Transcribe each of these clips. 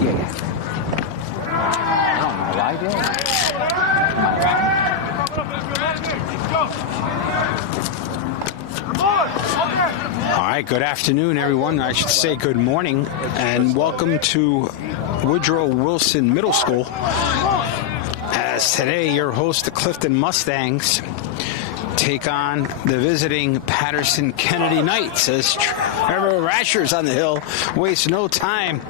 Yeah. I don't know why, dude. Am I wrong? All right, good afternoon, everyone. I should say good morning, and welcome to Woodrow Wilson Middle School. As today, your host, the Clifton Mustangs, take on the visiting Patterson Kennedy Knights as Trevor Rasher's on the hill, wastes no time,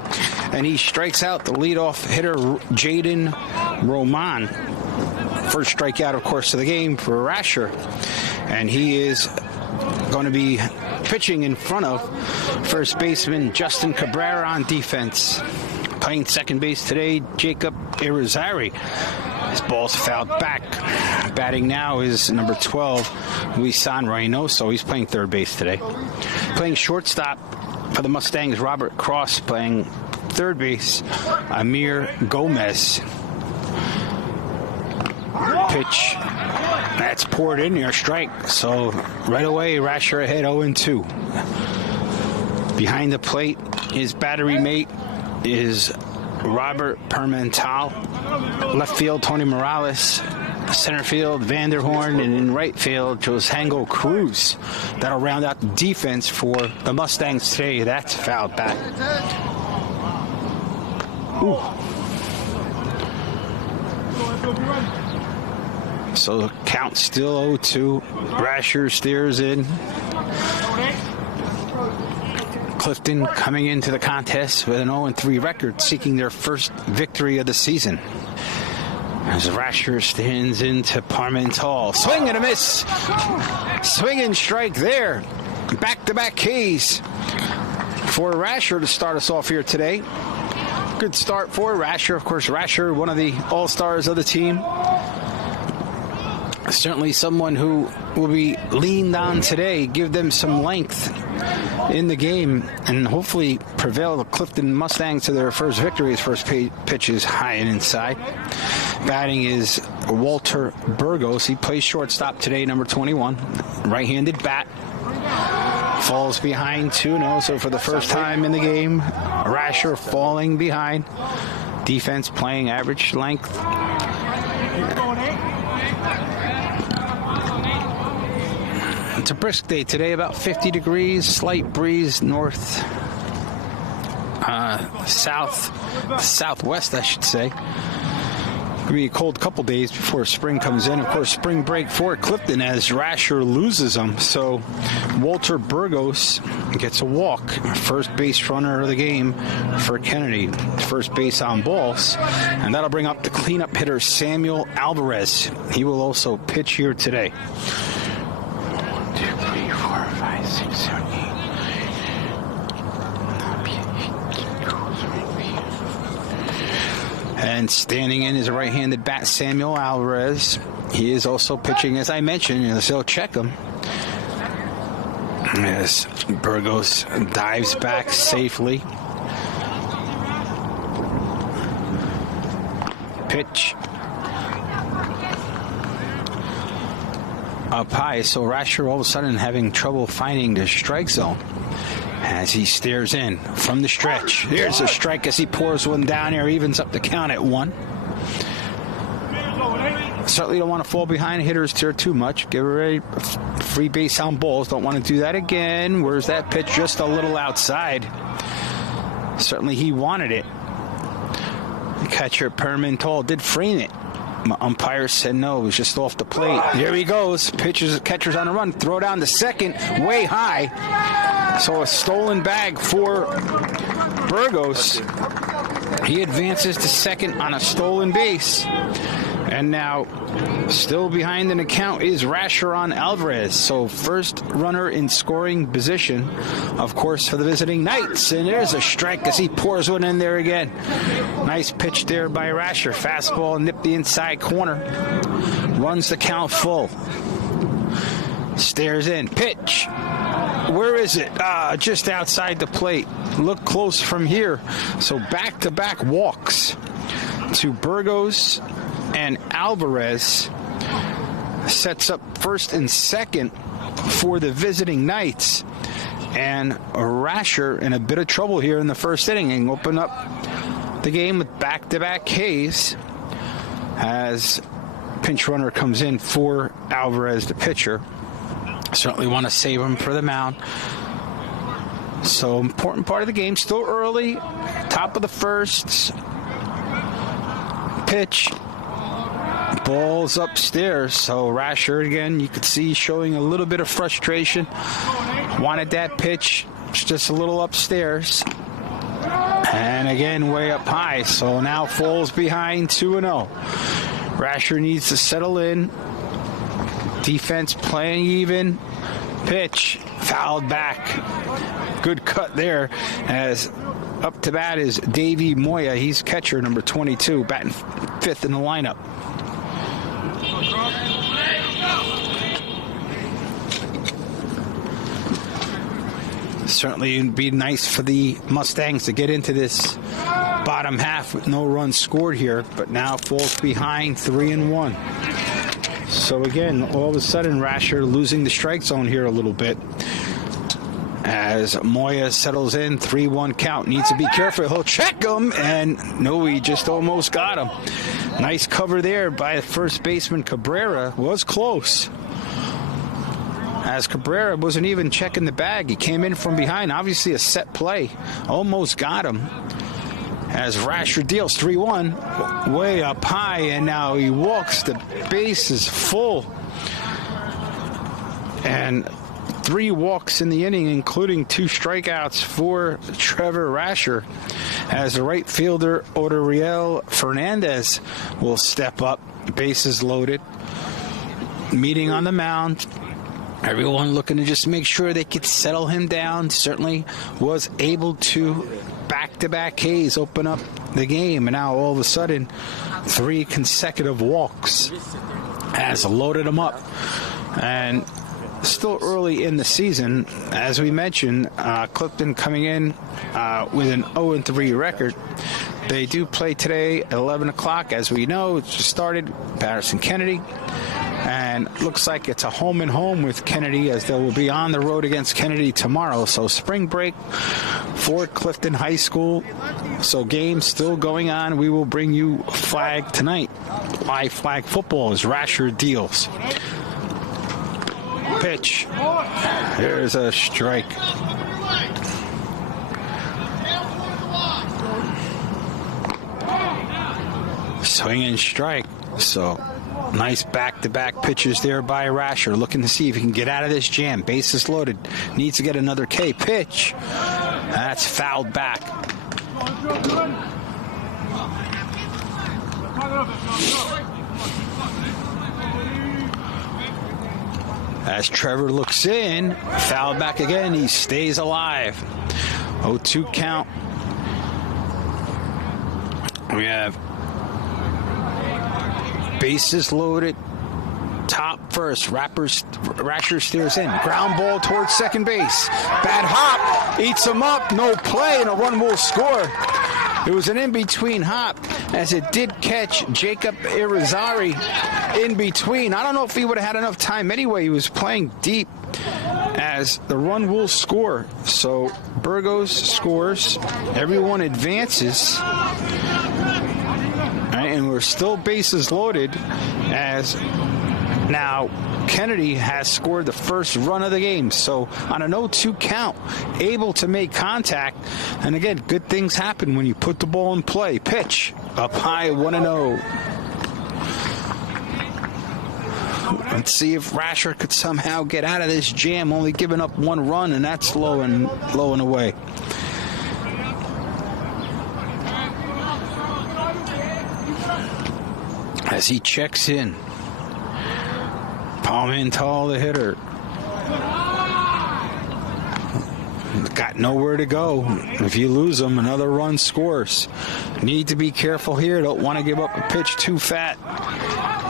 and he strikes out the leadoff hitter, Jaden Roman. First strikeout, of course, of the game for Rasher, and he is going to be pitching in front of first baseman Justin Cabrera on defense. Playing second base today, Jacob Irizarry. His ball's fouled back. Batting now is number 12, Wisan Reynoso. He's playing third base today. Playing shortstop for the Mustangs, Robert Cross. Playing third base, Amir Gomez. Pitch. That's poured in there, strike. So right away, Rasher ahead 0-2. Behind the plate, his battery mate is Robert Permental. Left field, Tony Morales. Center field, Vanderhorn. And in right field, Josango Cruz. That'll round out the defense for the Mustangs today. That's fouled back. Ooh. So the count still 0-2. Rasher steers in. Clifton coming into the contest with an 0-3 record, seeking their first victory of the season. As Rasher stands into Parmental. Swing and a miss. Swing and strike there. Back-to-back Ks for Rasher to start us off here today. Good start for Rasher. Of course, Rasher, one of the all-stars of the team. Certainly someone who will be leaned on today, give them some length in the game, and hopefully prevail the Clifton Mustangs to their first victory. His first pitch is high and inside. Batting is Walter Burgos. He plays shortstop today, number 21. Right-handed bat. Falls behind 2-0, so for the first time in the game, Rasher falling behind. Defense playing average length. It's a brisk day today, about 50 degrees, slight breeze north, southwest, I should say. It's going to be a cold couple days before spring comes in. Of course, spring break for Clifton as Rasher loses them. So Walter Burgos gets a walk. First base runner of the game for Kennedy. First base on balls. And that'll bring up the cleanup hitter, Samuel Alvarez. He will also pitch here today. 1, 2, 3, 4, 5, 6, 7, 8. And standing in is a right-handed bat, Samuel Alvarez. He is also pitching, as I mentioned, so check him. As Burgos dives back safely. Pitch. Up high, so Rasher all of a sudden having trouble finding the strike zone as he stares in from the stretch. Here's a strike as he pours one down here, evens up the count at 1. Certainly don't want to fall behind hitters here too much. Give her a free base on balls. Don't want to do that again. Where's that pitch? Just a little outside. Certainly he wanted it. The catcher Permental did frame it. Umpire said no, it was just off the plate. Here he goes. Catcher's on the run. Throw down to second, way high. So a stolen bag for Burgos. He advances to second on a stolen base. And now, still behind in the count is Rasher on Alvarez. So first runner in scoring position, of course, for the visiting Knights. And there's a strike as he pours one in there again. Nice pitch there by Rasher. Fastball, nipped the inside corner. Runs the count full. Stares in. Pitch. Where is it? Just outside the plate. Look close from here. So back-to-back walks to Burgos and Alvarez. Sets up first and second for the visiting Knights. And Rasher in a bit of trouble here in the first inning and open up the game with back-to-back Ks as pinch runner comes in for Alvarez, the pitcher. Certainly want to save him for the mound. So important part of the game. Still early. Top of the first. Pitch. Ball's upstairs. So Rasher again, you could see showing a little bit of frustration. Wanted that pitch. It's just a little upstairs. And again, way up high. So now falls behind 2-0. Rasher needs to settle in. Defense playing even. Pitch. Fouled back. Good cut there as up to bat is Davey Moya. He's catcher number 22, batting fifth in the lineup. Certainly it'd be nice for the Mustangs to get into this bottom half with no runs scored here, but now falls behind 3-1. So again, all of a sudden Rasher losing the strike zone here a little bit. As Moya settles in, 3-1 count. Needs to be careful. He'll check him, and no, he just almost got him. Nice cover there by first baseman Cabrera. Was close. As Cabrera wasn't even checking the bag. He came in from behind. Obviously a set play. Almost got him. As Rasher deals 3-1. Way up high, and now he walks. The base is full. And 3 walks in the inning, including 2 strikeouts for Trevor Rasher, as the right fielder Odariel Fernandez will step up. Bases loaded. Meeting on the mound. Everyone looking to just make sure they could settle him down. Certainly was able to back-to-back Ks open up the game, and now all of a sudden 3 consecutive walks has loaded him up. And still early in the season, as we mentioned, Clifton coming in with an 0-3 record. They do play today at 11 o'clock, as we know. It just started, Patterson Kennedy. And looks like it's a home and home with Kennedy, as they will be on the road against Kennedy tomorrow. So spring break for Clifton High School. So games still going on. We will bring you flag tonight. Live flag football as Rasher deals. Pitch. There's a strike. Swing and strike. So nice back-to-back pitches there by Rasher. Looking to see if he can get out of this jam. Bases loaded. Needs to get another K. Pitch. That's fouled back. As Trevor looks in, fouled back again. He stays alive. 0-2 count. We have bases loaded. Top first. Rasher steers in. Ground ball towards second base. Bad hop. Eats him up. No play, and a run will score. It was an in-between hop, as it did catch Jacob Irizarry in between. I don't know if he would have had enough time anyway. He was playing deep, as the run will score. So Burgos scores. Everyone advances. And we're still bases loaded, as now Kennedy has scored the first run of the game. So on an 0-2 count, able to make contact. And again, good things happen when you put the ball in play. Pitch up high, 1-0. Let's see if Rasher could somehow get out of this jam, only giving up 1 run, and that's low and away. As he checks in. Palmental, the hitter. Got nowhere to go. If you lose him, another run scores. Need to be careful here. Don't want to give up a pitch too fat.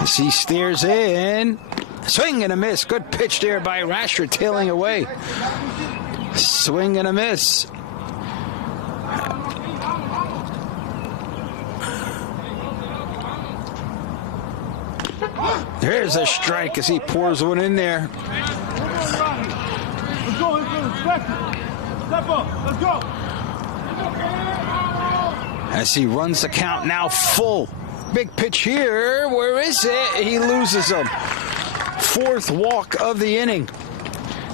As he stares in. Swing and a miss. Good pitch there by Rasher, tailing away. Swing and a miss. There's a strike as he pours one in there. Let's go. Step up. Let's go. as he runs the count now full. Big pitch here. Where is it? He loses him. Fourth walk of the inning.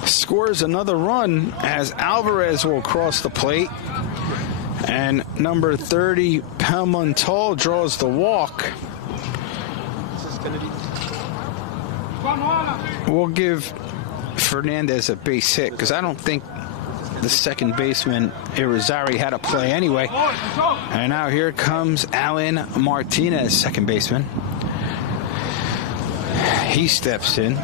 Scores another run as Alvarez will cross the plate. And number 30, Palmontal, draws the walk. We'll give Fernandez a base hit because I don't think the second baseman, Irizarry, had a play anyway. And now here comes Alan Martinez, second baseman. He steps in.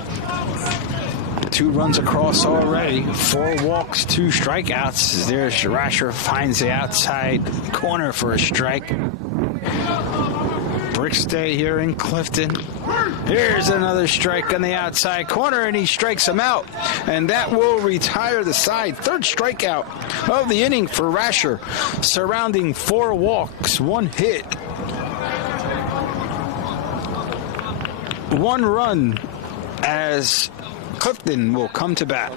2 runs across already. 4 walks, 2 strikeouts. There's Rasher, finds the outside corner for a strike. Brickstay here in Clifton. Here's another strike on the outside corner, and he strikes him out. And that will retire the side. 3rd strikeout of the inning for Rasher. Surrounding 4 walks, 1 hit. 1 run as Clifton will come to bat.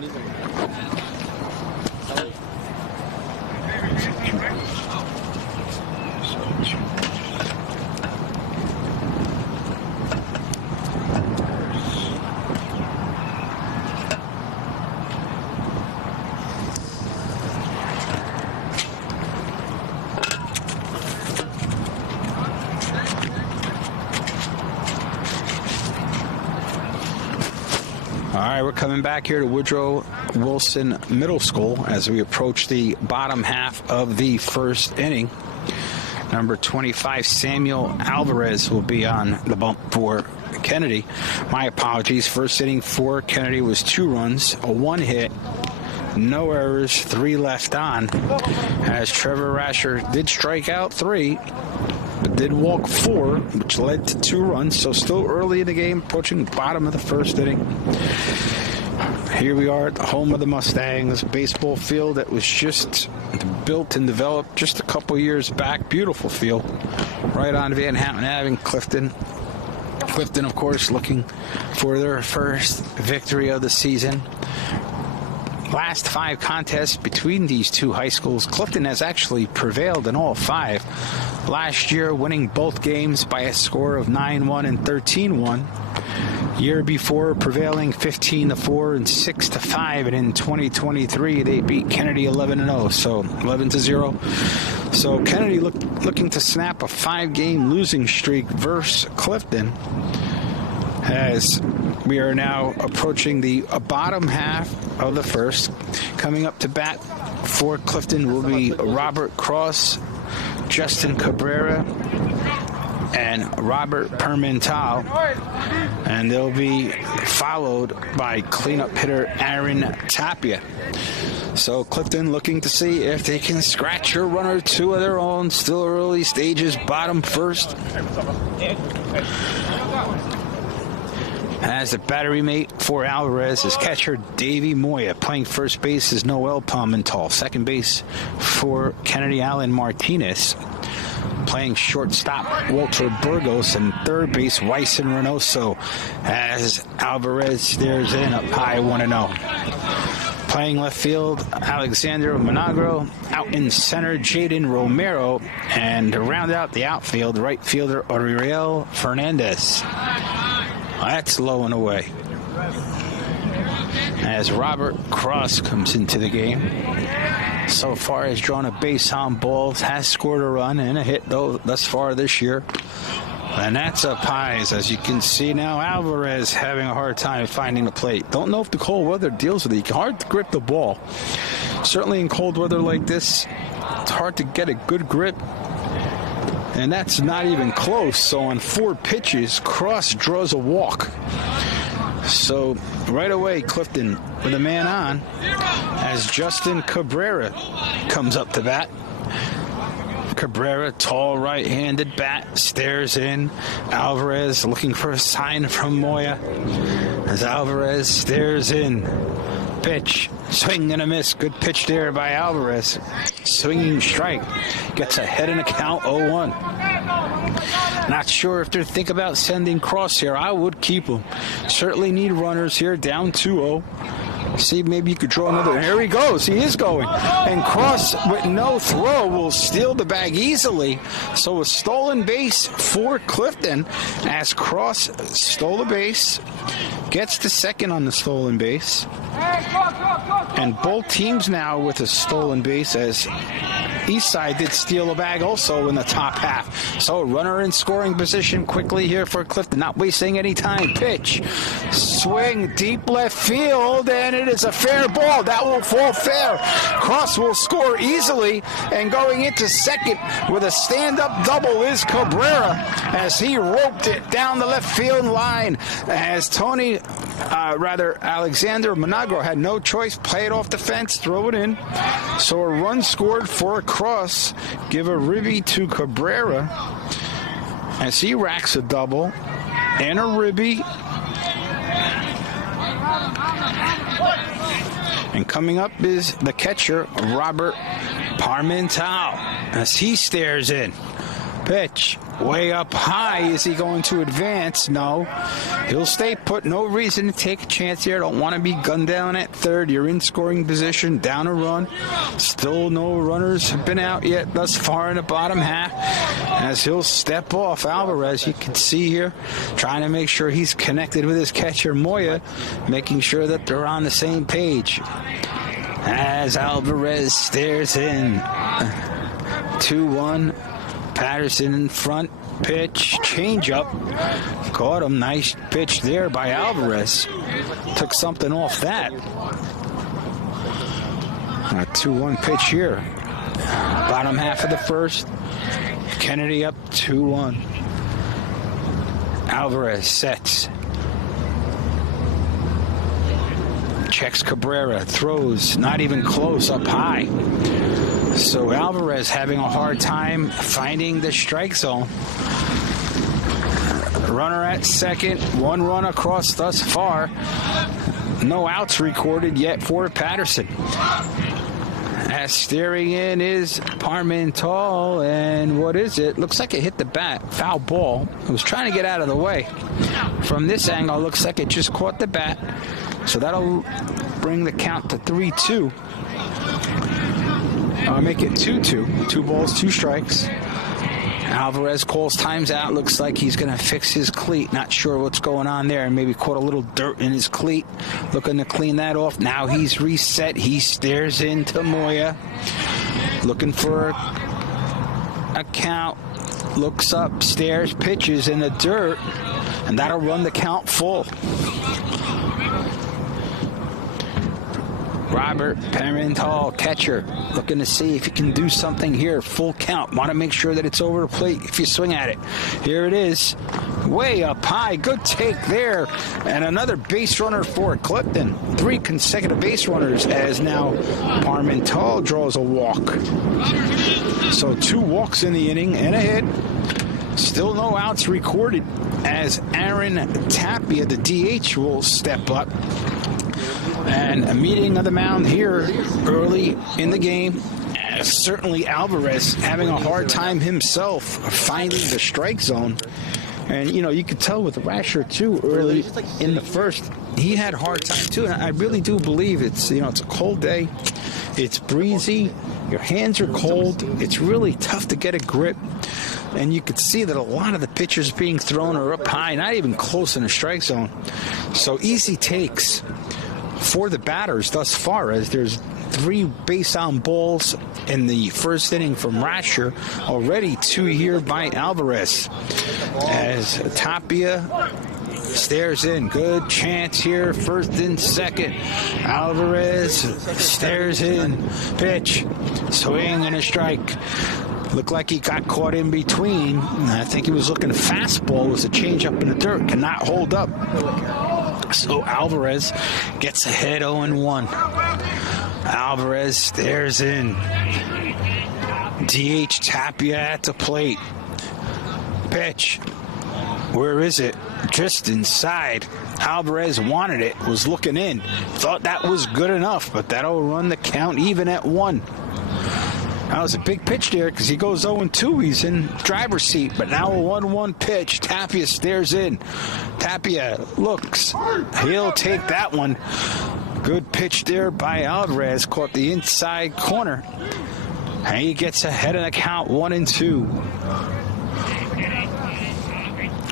All right, we're coming back here to Woodrow Wilson Middle School as we approach the bottom half of the 1st inning. Number 25, Samuel Alvarez, will be on the bump for Kennedy. My apologies. 1st inning for Kennedy was 2 runs, a 1 hit, no errors, 3 left on. As Trevor Rasher did strike out 3, but did walk 4, which led to 2 runs. So still early in the game, approaching the bottom of the 1st inning. Here we are at the home of the Mustangs, baseball field that was just built and developed just a couple years back. Beautiful field, right on Van Houten Ave in Clifton. Clifton, of course, looking for their first victory of the season. Last 5 contests between these 2 high schools, Clifton has actually prevailed in all 5. Last year, winning both games by a score of 9-1 and 13-1. Year before, prevailing 15-4 and 6-5, and in 2023 they beat Kennedy 11-0, so 11-0. So Kennedy looking to snap a 5-game losing streak versus Clifton, as we are now approaching the bottom half of the 1st. Coming up to bat for Clifton will be Robert Cross, Justin Cabrera, and Robert Permental, and they'll be followed by cleanup hitter Aaron Tapia. So Clifton looking to see if they can scratch a run or 2 of their own. Still early stages, bottom 1st. As the battery mate for Alvarez is catcher Davey Moya. Playing first base is Noel Palmental. Second base for Kennedy Allen Martinez. Playing shortstop Walter Burgos, and third base Wyson Reynoso as Alvarez stares in up high 1-0. Playing left field Alexander Monagro. Out in center Jaden Romero, and to round out the outfield, right fielder Ariel Fernandez. That's low and away as Robert Cross comes into the game. So far has drawn a base on balls, has scored a run and a hit though thus far this year. And that's up high, as you can see now. Alvarez having a hard time finding the plate. Don't know if the cold weather deals with it. Hard to grip the ball. Certainly in cold weather like this, it's hard to get a good grip. And that's not even close. So on 4 pitches, Cross draws a walk. So right away, Clifton with a man on as Justin Cabrera comes up to bat. Cabrera, tall right-handed bat, stares in. Alvarez looking for a sign from Moya as Alvarez stares in. Pitch, swing and a miss. Good pitch there by Alvarez. Swinging strike. Gets ahead in a count, 0-1. Not sure if they're thinking about sending Cross here. I would keep him. Certainly need runners here, down 2-0. See, maybe you could draw another. Here he goes. He is going. And Cross, with no throw, will steal the bag easily. So a stolen base for Clifton as Cross stole the base, gets the second on the stolen base. And both teams now with a stolen base, as Eastside did steal a bag also in the top half. So a runner in scoring position quickly here for Clifton, not wasting any time. Pitch, swing, deep left field, and it is a fair ball. That will fall fair. Cross will score easily, and going into second with a stand-up double is Cabrera as he roped it down the left field line as Alexander Monagro had no choice. Play it off the fence, throw it in. So a run scored for Cross. Give a ribby to Cabrera as he racks a double and a ribby. And coming up is the catcher, Robert Parmental, as he stares in. Pitch way up high. Is he going to advance? No. He'll stay put. No reason to take a chance here. Don't want to be gunned down at third. You're in scoring position. Down a run. Still no runners have been out yet thus far in the bottom half. As he'll step off Alvarez, you can see here, trying to make sure he's connected with his catcher, Moya, making sure that they're on the same page. As Alvarez stares in. 2-1. Patterson in front, pitch, change-up. Caught him, nice pitch there by Alvarez. Took something off that. A 2-1 pitch here. Bottom half of the first. Kennedy up 2-1. Alvarez sets. Checks Cabrera, throws, not even close, up high. So Alvarez having a hard time finding the strike zone. Runner at second, one run across thus far. No outs recorded yet for Patterson. As staring in is Parmental, and what is it? Looks like it hit the bat. Foul ball. It was trying to get out of the way. From this angle, it looks like it just caught the bat. So that'll bring the count to 3-2. Make it 2-2. 2 balls, 2 strikes. Alvarez calls times out. Looks like he's going to fix his cleat. Not sure what's going on there. Maybe caught a little dirt in his cleat. Looking to clean that off. Now he's reset. He stares into Moya. Looking for a count. Looks up, stares, pitches in the dirt. And that'll run the count full. Robert Parmental, catcher, looking to see if he can do something here. Full count. Want to make sure that it's over the plate if you swing at it. Here it is. Way up high. Good take there. And another base runner for Clifton. 3 consecutive base runners as now Parmental draws a walk. So 2 walks in the inning and a hit. Still no outs recorded as Aaron Tapia, the DH, will step up. And a meeting of the mound here early in the game. Certainly Alvarez having a hard time himself finding the strike zone. And, you know, you could tell with Rasher, too, early in the first, he had a hard time, too. And I really do believe it's, you know, it's a cold day. It's breezy. Your hands are cold. It's really tough to get a grip. And you could see that a lot of the pitches being thrown are up high, not even close in the strike zone. So easy takes for the batters thus far, as there's 3 base on balls in the first inning from Rasher, already 2 here by Alvarez. As Tapia stares in, good chance here, first and second. Alvarez stares in, pitch, swing and a strike. Looked like he got caught in between. I think he was looking fastball, was a change up in the dirt, cannot hold up. So Alvarez gets ahead 0-1. Alvarez stares in. DH Tapia at the plate. Pitch. Where is it? Just inside. Alvarez wanted it, was looking in. Thought that was good enough, but that'll run the count even at 1. That was a big pitch there because he goes 0-2. He's in driver's seat, but now a 1-1 pitch. Tapia stares in. Tapia looks. He'll take that one. Good pitch there by Alvarez. Caught the inside corner. And he gets ahead of the count, 1-2.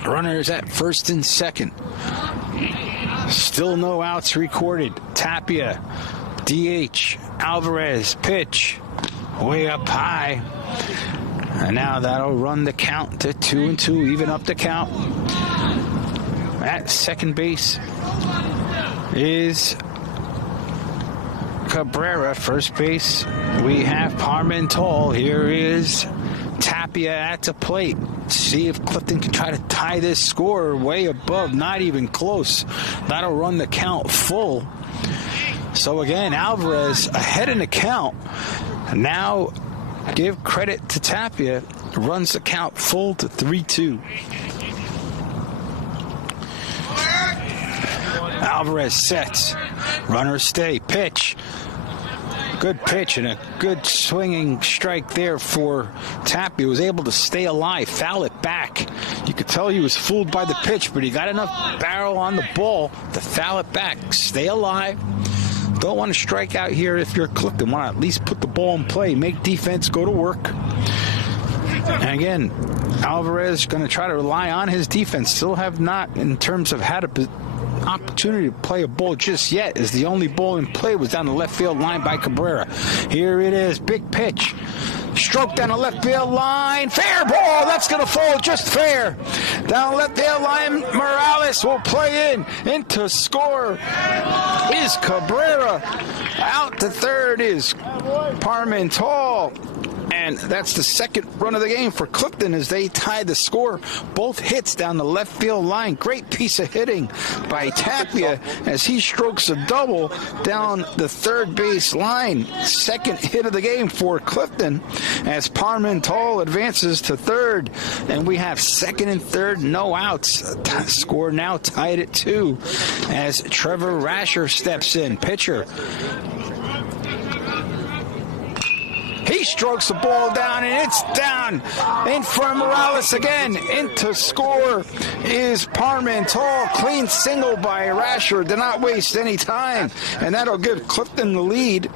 Runners at first and second. Still no outs recorded. Tapia, DH, Alvarez, pitch, way up high. And now that'll run the count to 2-2, even up the count. At second base is Cabrera. First base, we have Parmental. Here is Tapia at the plate. See if Clifton can try to tie this score way above, not even close. That'll run the count full. So again, Alvarez ahead in the count. Now give credit to Tapia. Runs the count full to 3-2. Alvarez sets. Runners stay. Pitch. Good pitch and a good swinging strike there for Tapia. Was able to stay alive, foul it back. You could tell he was fooled by the pitch, but he got enough barrel on the ball to foul it back. Stay alive. Don't want to strike out here if you're Clifton. Want to at least put the ball in play, make defense go to work. And again, Alvarez going to try to rely on his defense. Still have not, in terms of how to opportunity to play a ball just yet, as the only ball in play was down the left field line by Cabrera. Here it is, big pitch. Stroke down the left field line. Fair ball. That's going to fall just fair. Down the left field line, Morales will play into score is Cabrera. Out to third is Parmental. And that's the second run of the game for Clifton as they tie the score. Both hits down the left field line. Great piece of hitting by Tapia as he strokes a double down the third base line. Second hit of the game for Clifton as Parmental advances to third. And we have second and third, no outs. Score now tied at 2 as Trevor Rasher steps in. Pitcher. He strokes the ball down, and it's down in for Morales again. Into score is Parmental. Clean single by Rasher. Did not waste any time, and that'll give Clifton the lead.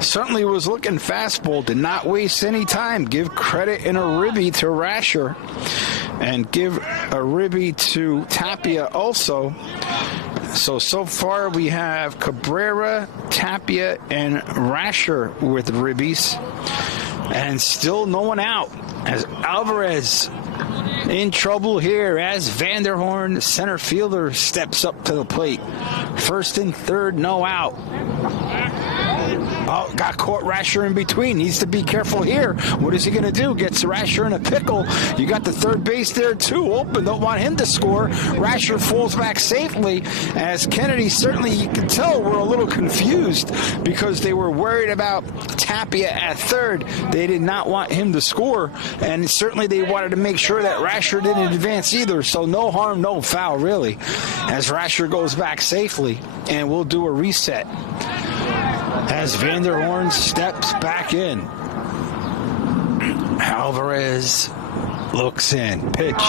Certainly was looking fastball. Did not waste any time. Give credit in a ribby to Rasher, and give a ribby to Tapia also. So far we have Cabrera, Tapia, and Rasher with ribbies. And still no one out as Alvarez in trouble here as Vanderhorn, center fielder, steps up to the plate. First and third, no out. Oh, got caught Rasher in between. Needs to be careful here. What is he going to do? Gets Rasher in a pickle. You got the third base there, too. Open. Don't want him to score. Rasher falls back safely as Kennedy, certainly you can tell, were a little confused because they were worried about Tapia at third. They did not want him to score, and certainly they wanted to make sure that Rasher didn't advance either. So no harm, no foul, really, as Rasher goes back safely, and we'll do a reset as Vanderhorn steps back in. Alvarez looks in. Pitch.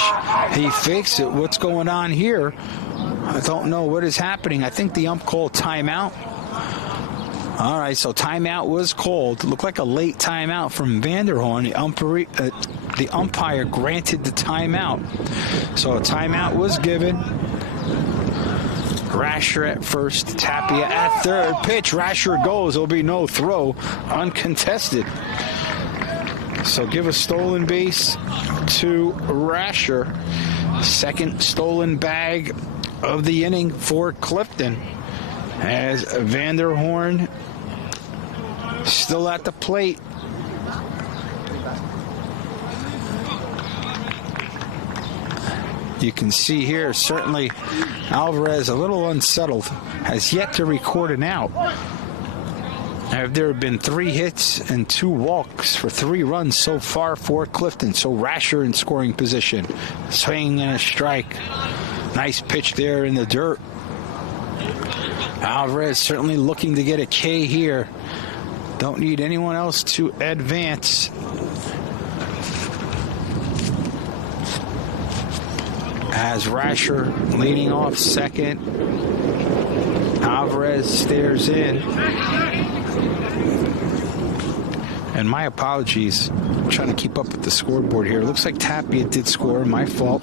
He fakes it. What's going on here? I don't know what is happening. I think the ump called timeout. All right, so timeout was called. Looked like a late timeout from Vanderhorn. The umpire granted the timeout. So a timeout was given. Rasher at first, Tapia at third. Pitch, Rasher goes. There'll be no throw, uncontested. So give a stolen base to Rasher. Second stolen bag of the inning for Clifton as Vanderhorn still at the plate. You can see here, certainly Alvarez a little unsettled, has yet to record an out. There have been 3 hits and 2 walks for 3 runs so far for Clifton. So Rasher in scoring position, swinging and a strike. Nice pitch there in the dirt. Alvarez certainly looking to get a K here. Don't need anyone else to advance. As Rasher leading off second. Alvarez stares in. And my apologies. I'm trying to keep up with the scoreboard here. Looks like Tapia did score. My fault.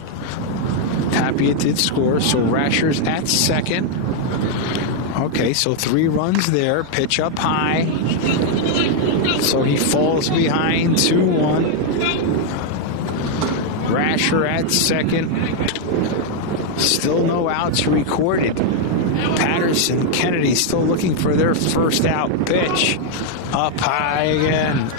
Tapia did score. So Rasher's at second. Okay, so 3 runs there. Pitch up high. So he falls behind 2-1. Rasher at second. Still no outs recorded. Patterson, Kennedy still looking for their first out. Pitch up high again.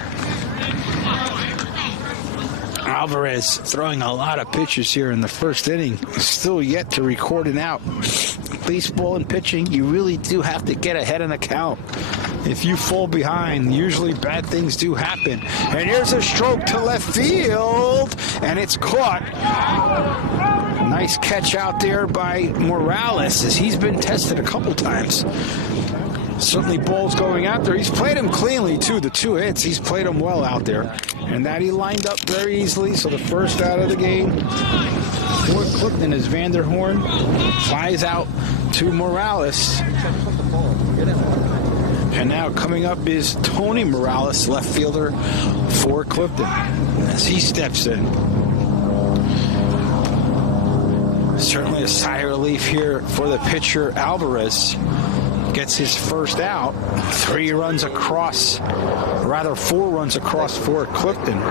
Alvarez throwing a lot of pitches here in the first inning. Still yet to record an out. Baseball and pitching, you really do have to get ahead in the count. If you fall behind, usually bad things do happen. And here's a stroke to left field, and it's caught. Nice catch out there by Morales, as he's been tested a couple times. Certainly balls going out there. He's played him cleanly, too. The 2 hits, he's played him well out there. And that he lined up very easily, so the first out of the game for Clifton as Vanderhorn flies out to Morales. And now coming up is Tony Morales, left fielder for Clifton, as he steps in. Certainly a sigh of relief here for the pitcher. Alvarez gets his first out. 4 runs across for Clifton.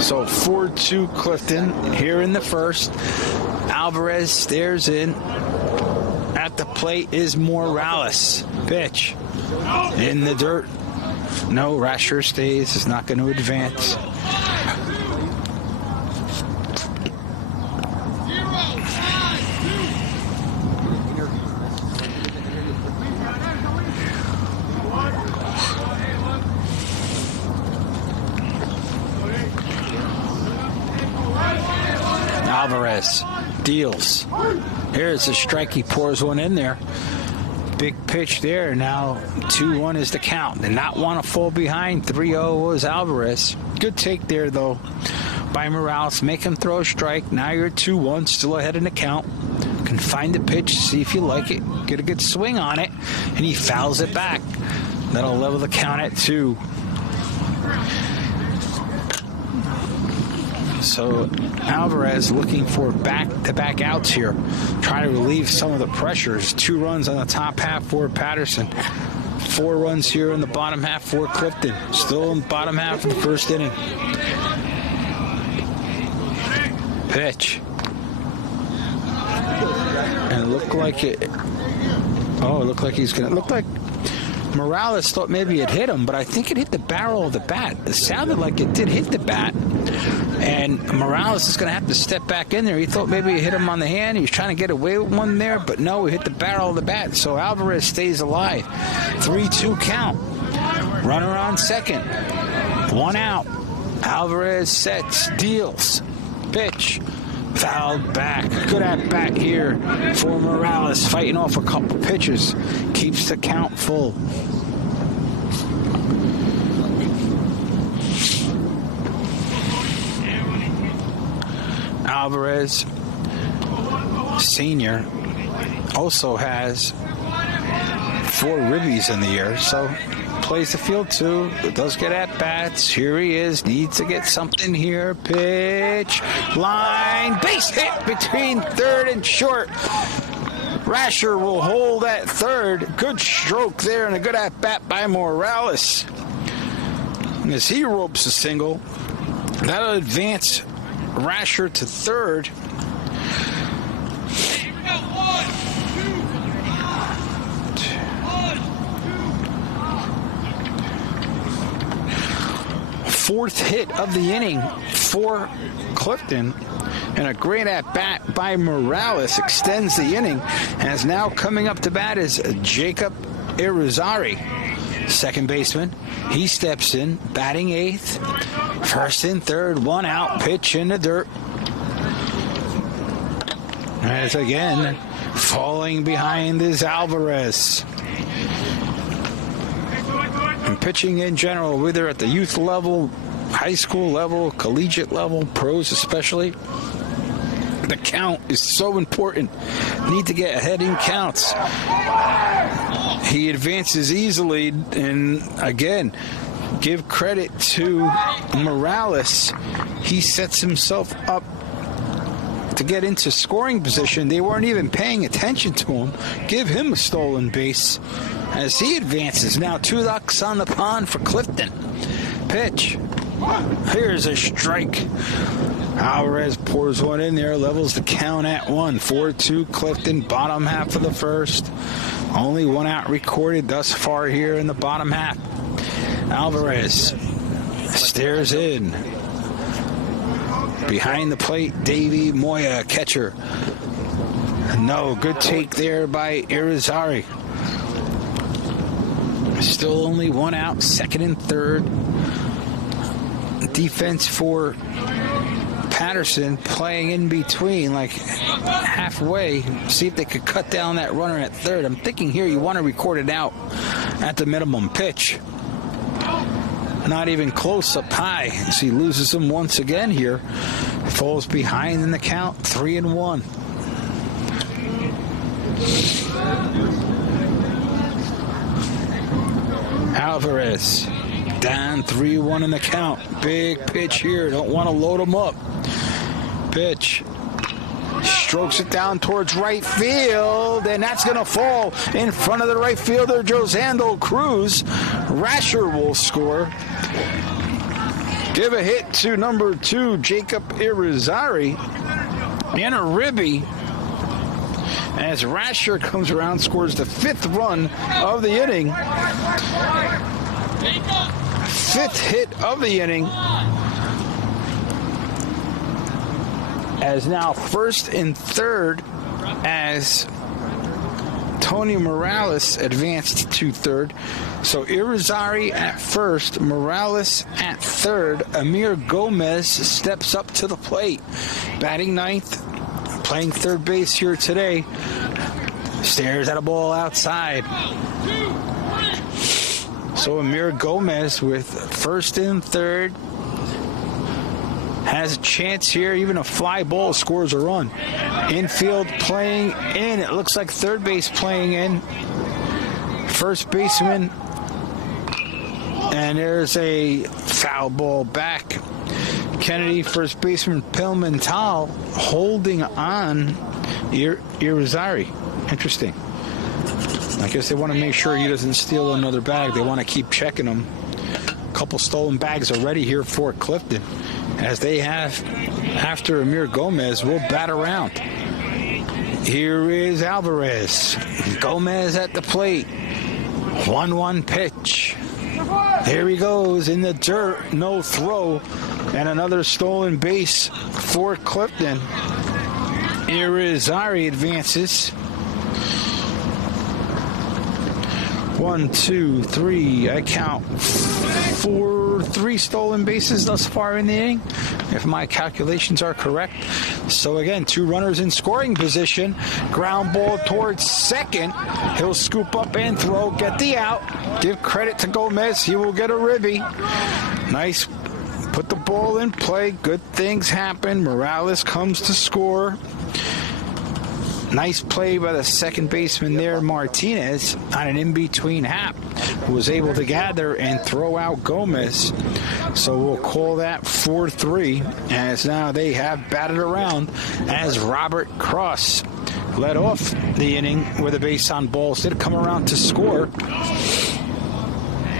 So 4-2 Clifton here in the first. Alvarez stares in. At the plate is Morales. Pitch in the dirt. No, Rasher stays. Is not going to advance. Alvarez deals. Here's a strike. He pours one in there. Big pitch there. Now 2-1 is the count. Did not want to fall behind. 3-0 was Alvarez. Good take there, though, by Morales. Make him throw a strike. Now you're 2-1, still ahead in the count. Can find the pitch, see if you like it. Get a good swing on it, and he fouls it back. That'll level the count at 2. So Alvarez looking for back-to-back outs here. Try to relieve some of the pressures. 2 runs on the top half for Patterson. 4 runs here in the bottom half for Clifton. Still in the bottom half of the first inning. Pitch. And it looked like it. Oh, it looked like he's going to. Looked like Morales thought maybe it hit him, but I think it hit the barrel of the bat. It sounded like it did hit the bat. And Morales is going to have to step back in there. He thought maybe it hit him on the hand. He was trying to get away with one there, but no, it hit the barrel of the bat. So Alvarez stays alive. 3-2 count. Runner on second. 1 out. Alvarez sets, deals. Pitch. Fouled back. Good at bat here for Morales. Fighting off a couple pitches. Keeps the count full. Alvarez, senior, also has 4 ribbies in the year, so plays the field too. Does get at bats. Here he is. Needs to get something here. Pitch, line, base hit between third and short. Rasher will hold at third. Good stroke there and a good at bat by Morales. And as he ropes a single, that'll advance Rasher to third. Fourth hit of the inning for Clifton, and a great at-bat by Morales extends the inning, as now coming up to bat is Jacob Irizarry, second baseman. He steps in, batting 8th. First and third, 1 out, pitch in the dirt. As again, falling behind is Alvarez. And pitching in general, whether at the youth level high school level, collegiate level, pros especially. The count is so important. Need to get ahead in counts. He advances easily, and again, give credit to Morales. He sets himself up to get into scoring position. They weren't even paying attention to him. Give him a stolen base as he advances. Now 2 ducks on the pond for Clifton. Pitch. Here's a strike. Alvarez pours one in there, levels the count at 1. 4-2 Clifton, bottom half of the first. Only 1 out recorded thus far here in the bottom half. Alvarez stares in. Behind the plate, Davey Moya, catcher. No, good take there by Irizarry. Still only 1 out, 2nd and 3rd. Defense for Patterson playing in between, like halfway. See if they could cut down that runner at 3rd. I'm thinking here you want to record it out at the minimum pitch. Not even close up high. So he loses him once again here. Falls behind in the count, 3-1. Alvarez down 3-1 in the count. Big pitch here. Don't want to load him up. Pitch. Strokes it down towards right field, and that's going to fall in front of the right fielder, Josando Cruz. Rasher will score. Give a hit to number 2, Jacob Irizarry. And a ribby as Rasher comes around, scores the 5th run of the inning. 5th hit of the inning. As now 1st and 3rd as Tony Morales advanced to 3rd. So Irizarry at 1st, Morales at 3rd. Amir Gomez steps up to the plate. Batting 9th, playing 3rd base here today. Stares at a ball outside. So Amir Gomez with 1st and 3rd. Has a chance here. Even a fly ball scores a run. Infield playing in. It looks like 3rd base playing in. First baseman. And there's a foul ball back. Kennedy, first baseman, Pilmental holding on Irizarry. Interesting. I guess they want to make sure he doesn't steal another bag. They want to keep checking him. A couple stolen bags already here for Clifton. As they have, after Amir Gomez, will bat around. Here is Alvarez. Gomez at the plate. 1-1 pitch. Here he goes in the dirt. No throw. And another stolen base for Clifton. Irizarry advances. 1, 2, 3. I count 3 stolen bases thus far in the inning, if my calculations are correct. So again, 2 runners in scoring position. Ground ball towards 2nd. He'll scoop up and throw, get the out. Give credit to Gomez. He will get a ribby. Nice. Put the ball in play. Good things happen. Morales comes to score. Nice play by the second baseman there, Martinez, on an in-between hap, who was able to gather and throw out Gomez. So we'll call that 4-3, as now they have batted around as Robert Cross led off the inning with a base on balls. Did come around to score.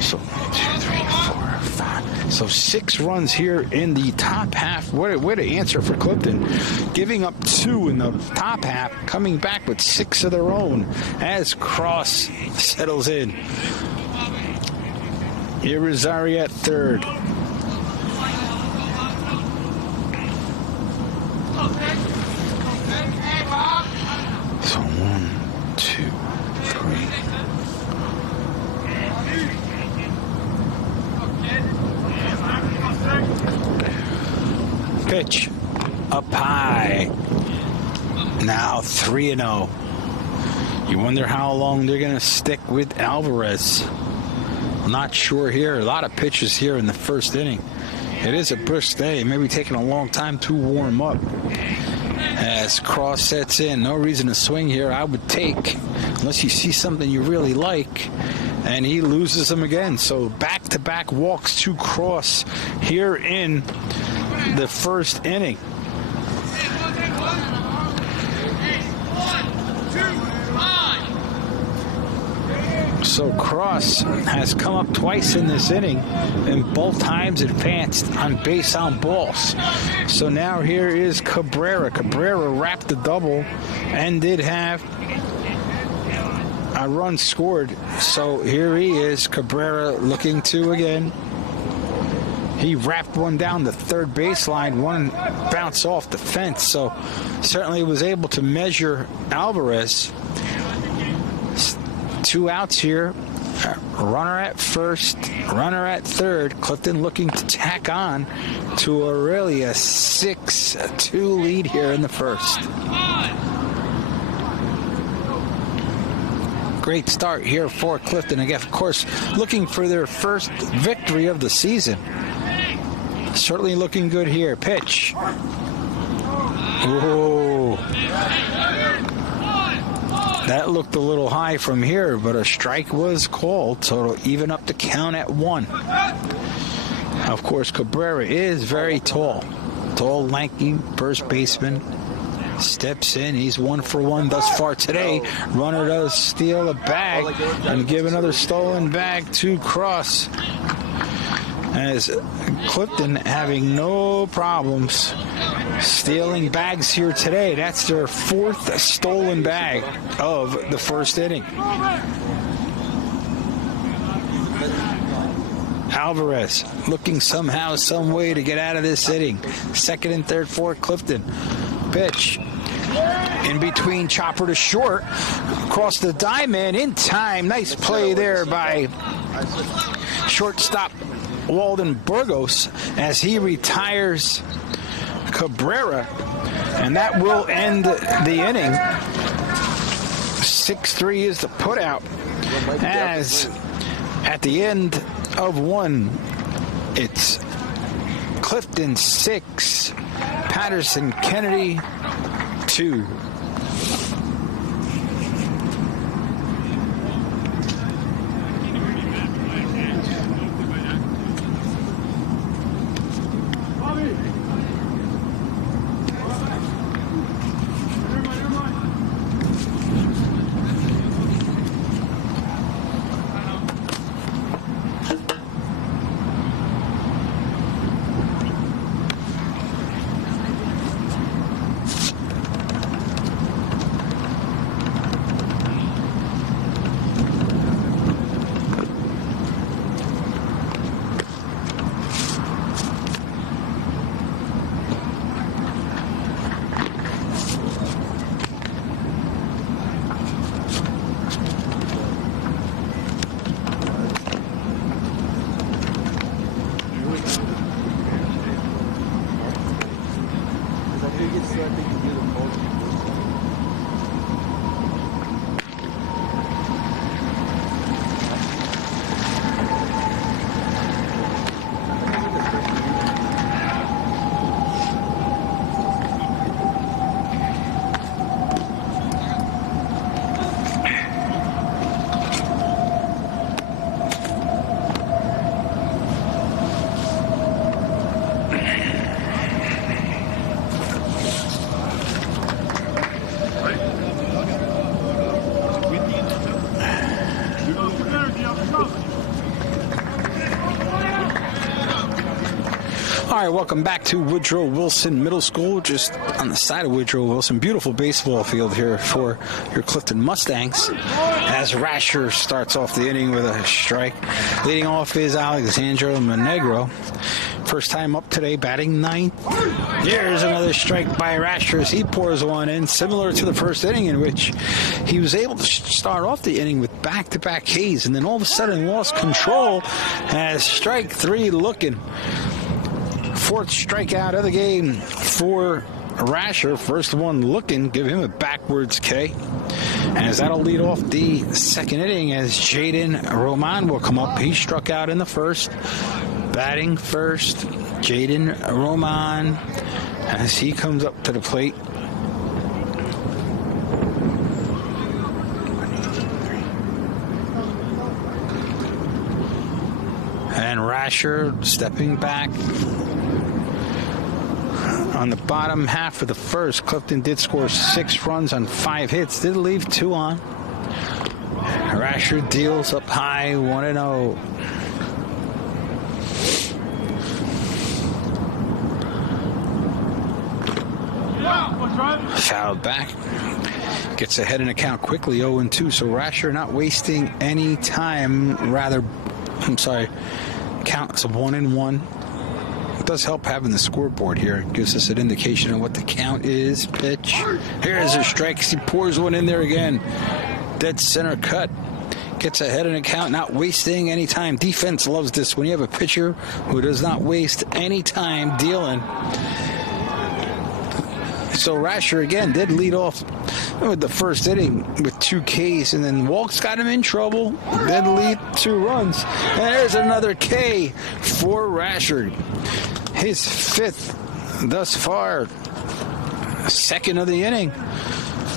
So 1, 2, 3, 4, 5. So 6 runs here in the top half. What an answer for Clifton. Giving up 2 in the top half, coming back with 6 of their own as Cross settles in. Irizarry at 3rd. So 1, 2, 3. Pitch up high. Now 3-0. You wonder how long they're going to stick with Alvarez. I'm not sure here. A lot of pitches here in the first inning. It is a brisk day. Maybe taking a long time to warm up. As Cross sets in, no reason to swing here. I would take, unless you see something you really like, and he loses them again. So back-to-back walks to Cross here in the first inning. So Cross has come up twice in this inning, and both times advanced on base on balls. So now here is Cabrera. Cabrera wrapped the double and did have a run scored. So here he is, Cabrera looking to again. He wrapped one down the third baseline, one bounced off the fence. So certainly was able to measure Alvarez. 2 outs here. Runner at first, runner at third. Clifton looking to tack on to a 6-2 lead here in the first. Great start here for Clifton. Again, of course, looking for their first victory of the season. Certainly looking good here. Pitch. Ooh. That looked a little high from here, but a strike was called, so it'll even up the count at 1. Of course, Cabrera is very tall. Tall, lanky first baseman. Steps in. He's 1 for 1 thus far today. Runner does steal a bag and give another stolen bag to Cross. As Clifton having no problems stealing bags here today. That's their 4th stolen bag of the first inning. Alvarez looking somehow, some way to get out of this inning. Second and third for Clifton. Pitch. In between, chopper to short. Across the diamond in time. Nice play there by shortstop Walden Burgos as he retires Cabrera, and that will end the inning. 6-3 is the putout, as at the end of 1, it's Clifton 6, Patterson Kennedy 2. All right, welcome back to Woodrow Wilson Middle School, just on the side of Woodrow Wilson. Beautiful baseball field here for your Clifton Mustangs. As Rasher starts off the inning with a strike. Leading off is Alexandro Monegro. First time up today, batting 9th. Here's another strike by Rasher as he pours one in, similar to the first inning in which he was able to start off the inning with back-to-back Ks, and then all of a sudden lost control as strike 3 looking. 4th strikeout of the game for Rasher. First one looking, give him a backwards K. As that'll lead off the second inning as Jaden Roman will come up. He struck out in the first. Batting first Jaden Roman as he comes up to the plate. And Rasher stepping back. On the bottom half of the first, Clifton did score 6 runs on 5 hits. Did leave 2 on. Rasher deals up high, 1-0. Fouled back. Gets ahead in the count quickly, 0-2. So Rasher not wasting any time. Count's a 1-1. It does help having the scoreboard here. It gives us an indication of what the count is. Pitch. Here's a strike. He pours one in there again. Dead center cut. Gets ahead in the count, not wasting any time. Defense loves this when you have a pitcher who does not waste any time dealing. So Rasher again did lead off with the first inning with 2 Ks, and then walks got him in trouble. Then lead 2 runs. And there's another K for Rasher. His 5th thus far. 2nd of the inning.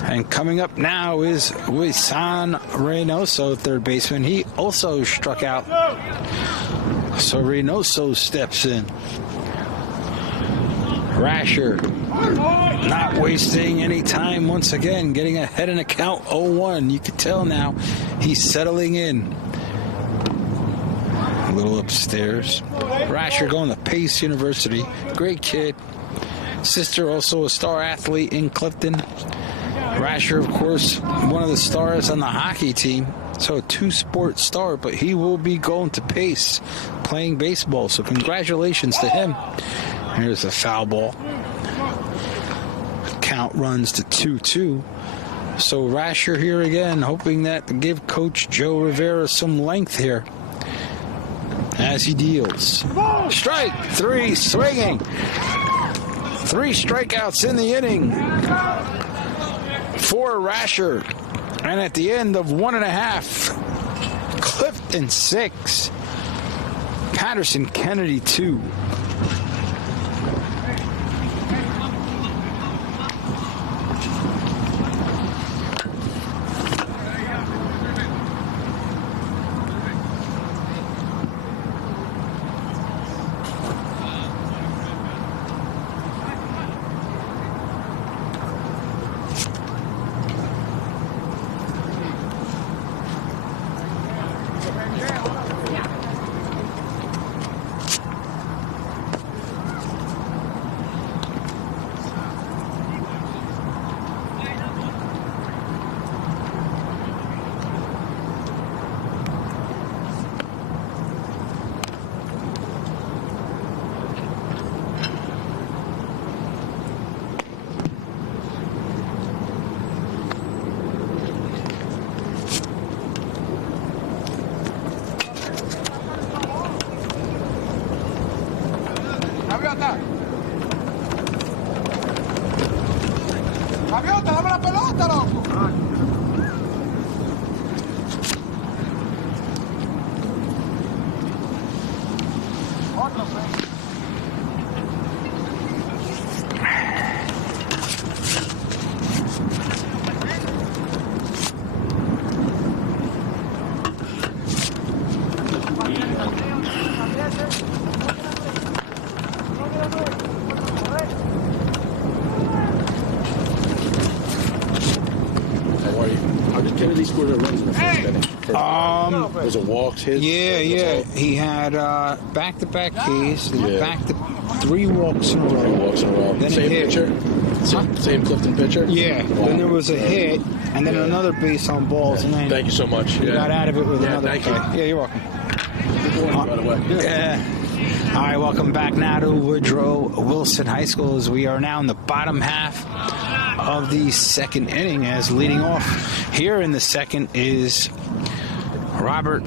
And coming up now is Wisan Reynoso, third baseman. He also struck out. So Reynoso steps in. Rasher not wasting any time once again, getting ahead in the count, 0-1. You can tell now he's settling in. A little upstairs. Rasher going to Pace University. Great kid. Sister also a star athlete in Clifton. Rasher, of course, one of the stars on the hockey team. So a 2-sport star, but he will be going to Pace playing baseball. So congratulations to him. Here's a foul ball. Count runs to 2-2. So Rasher here again, hoping that to give Coach Joe Rivera some length here as he deals. Strike 3, swinging. 3 strikeouts in the inning for Rasher. And at the end of 1.5, Clifton 6, Patterson Kennedy 2. Gaviota, dame la pelota, loco. Otro, Kennedy scored a runs in the first inning. Was it walks, hits? Yeah. He had back-to-back Ks, back to 3 walks in a row. 3 walks in a row. Then Same hit. pitcher? Same Clifton pitcher? Yeah. Wow. Then there was a hit, and then another base on balls, and then Thank you so much. he got out of it with another thank K. you. Yeah, you're welcome. Good morning, by the way. Yeah. All right, welcome back now to Woodrow Wilson High School as we are now in the bottom half of the second inning, as leading off here in the second is Robert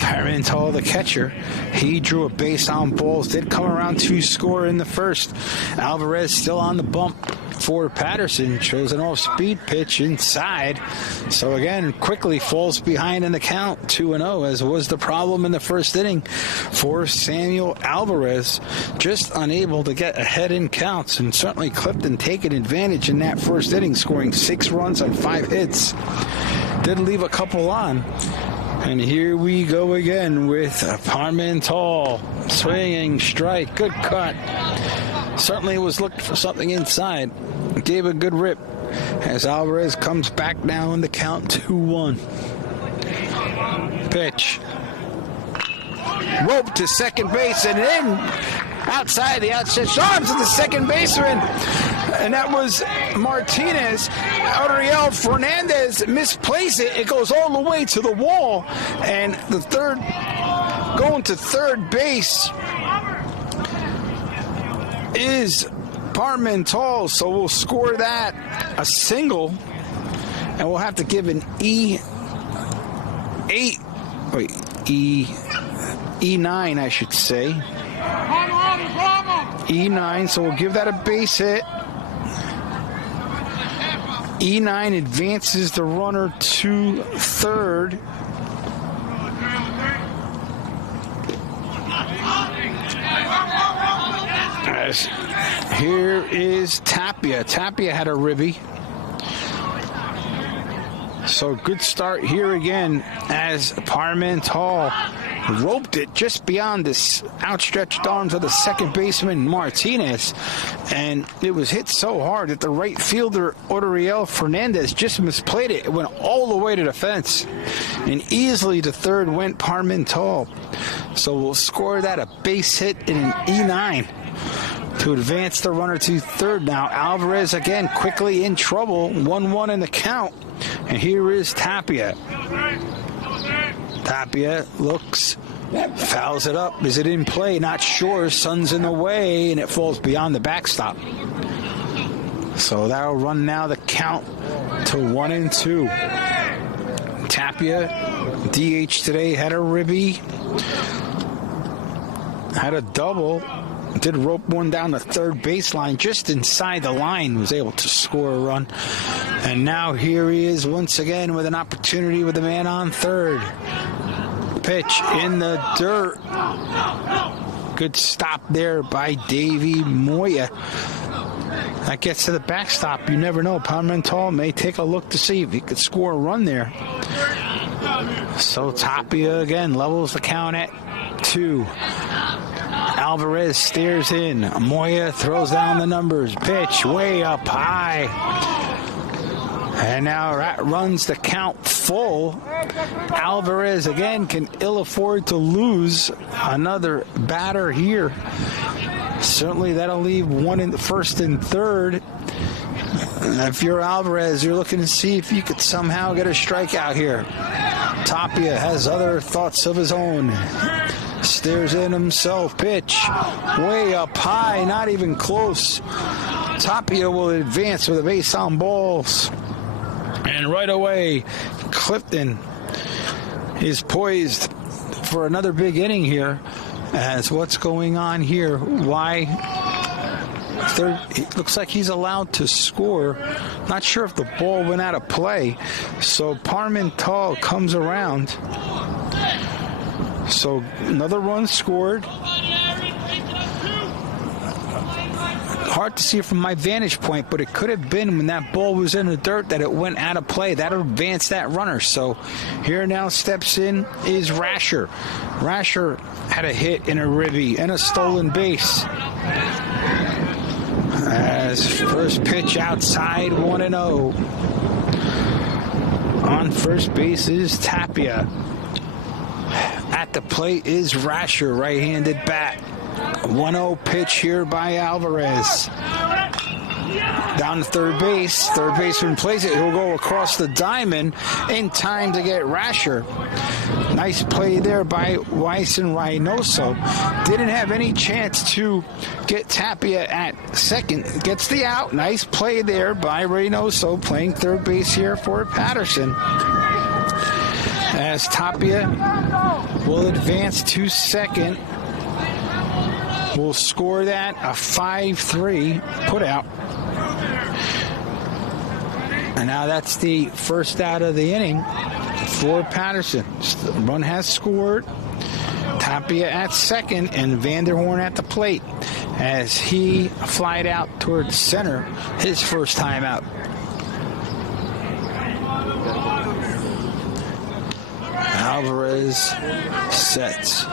Parental, the catcher. He drew a base on balls, did come around to score in the first. Alvarez still on the bump. for Patterson. Shows an off-speed pitch inside. So again, quickly falls behind in the count, 2-0, as was the problem in the first inning for Samuel Alvarez. Just unable to get ahead in counts, and certainly Clifton taking advantage in that first inning, scoring 6 runs on 5 hits. Did leave a couple on. And here we go again with Parmental. Swinging strike. Good cut. Certainly was looking for something inside. Gave a good rip as Alvarez comes back now in the count, 2-1. Pitch. Rope to second base and in outside the outstretched arms of the second baseman. And that was Martinez. Ariel Fernandez misplaced it. It goes all the way to the wall. And the third, going to third base is Parmental. So we'll score that a single. And we'll have to give an E9, I should say. E9, so we'll give that a base hit. E9 advances the runner to third. As here is Tapia. Tapia had a ribby. So good start here again as Parmental roped it just beyond the outstretched arms of the second baseman Martinez, and it was hit so hard that the right fielder Oriel Fernandez just misplayed it. It went all the way to the fence, and easily to third went Parmental. So we'll score that a base hit in an E9 to advance the runner to third. Now Alvarez again quickly in trouble, 1-1 in the count, and here is Tapia. Tapia looks, fouls it up. Is it in play? Not sure. Sun's in the way, and it falls beyond the backstop. So that'll run now the count to 1-2. Tapia, DH today, had a ribby, had a double, did rope one down the third baseline, just inside the line, was able to score a run. And now here he is once again with an opportunity with a man on third. Pitch in the dirt. Good stop there by Davey Moya. That gets to the backstop. You never know. Parmental may take a look to see if he could score a run there. So Tapia again levels the count at 2. Alvarez stares in. Moya throws down the numbers. Pitch way up high. And now that runs the count full. Alvarez again can ill afford to lose another batter here. Certainly that'll leave one in the first and third. If you're Alvarez, you're looking to see if you could somehow get a strikeout here. Tapia has other thoughts of his own. Stares in himself. Pitch way up high, not even close. Tapia will advance with a base on balls. And right away, Clifton is poised for another big inning here. As what's going on here? Why? Third, it looks like he's allowed to score. Not sure if the ball went out of play. So Parmental comes around. So another run scored. Hard to see from my vantage point, but it could have been when that ball was in the dirt that it went out of play. That advanced that runner. So here now steps in is Rasher. Rasher had a hit and a ribby and a stolen base. As first pitch outside, 1-0. On first base is Tapia. At the plate is Rasher, right-handed bat. 1-0 pitch here by Alvarez. Down to third base. Third baseman plays it. He'll go across the diamond in time to get Rasher. Nice play there by Weiss and Reynoso. Didn't have any chance to get Tapia at second. Gets the out. Nice play there by Reynoso, playing third base here for Patterson. As Tapia will advance to second. We'll score that a 5-3 put out. And now that's the first out of the inning for Patterson. Run has scored. Tapia at second and Vanderhorn at the plate as he flied out towards center his first time out. Alvarez sets.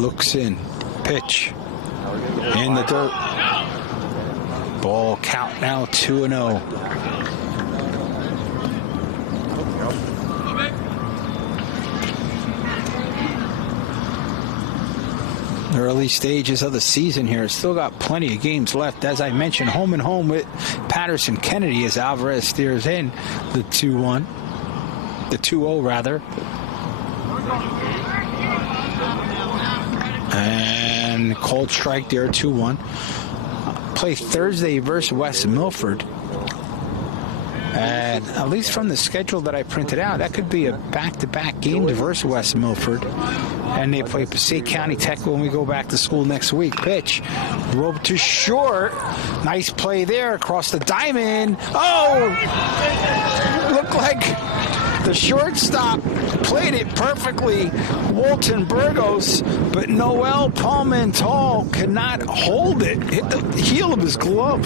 Looks in. Pitch. In the dirt. Ball count now 2-0. Early stages of the season here. Still got plenty of games left. As I mentioned, home and home with Patterson Kennedy as Alvarez steers in the 2-1. The 2-0 rather. And cold strike there, 2-1. Play Thursday versus West Milford. And at least from the schedule that I printed out, that could be a back-to-back game versus West Milford. And they play Passaic County Tech when we go back to school next week. Pitch. Rope to short. Nice play there across the diamond. Oh! Looked like the shortstop played it perfectly. Walton Burgos. But Noel Palmental cannot hold it. Hit the heel of his glove.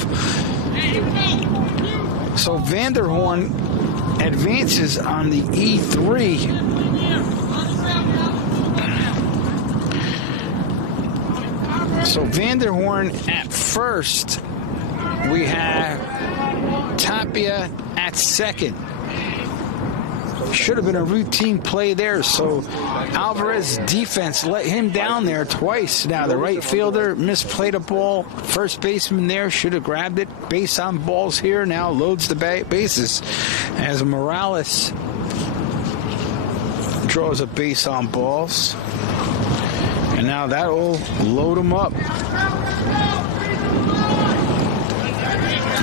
So Vanderhorn advances on the E3. So Vanderhorn at first. We have Tapia at second. Should have been a routine play there. So Alvarez defense let him down there twice. Now the right fielder misplayed a ball. First baseman there should have grabbed it. Base on balls here. Now loads the bases as Morales draws a base on balls. And now that will load him up.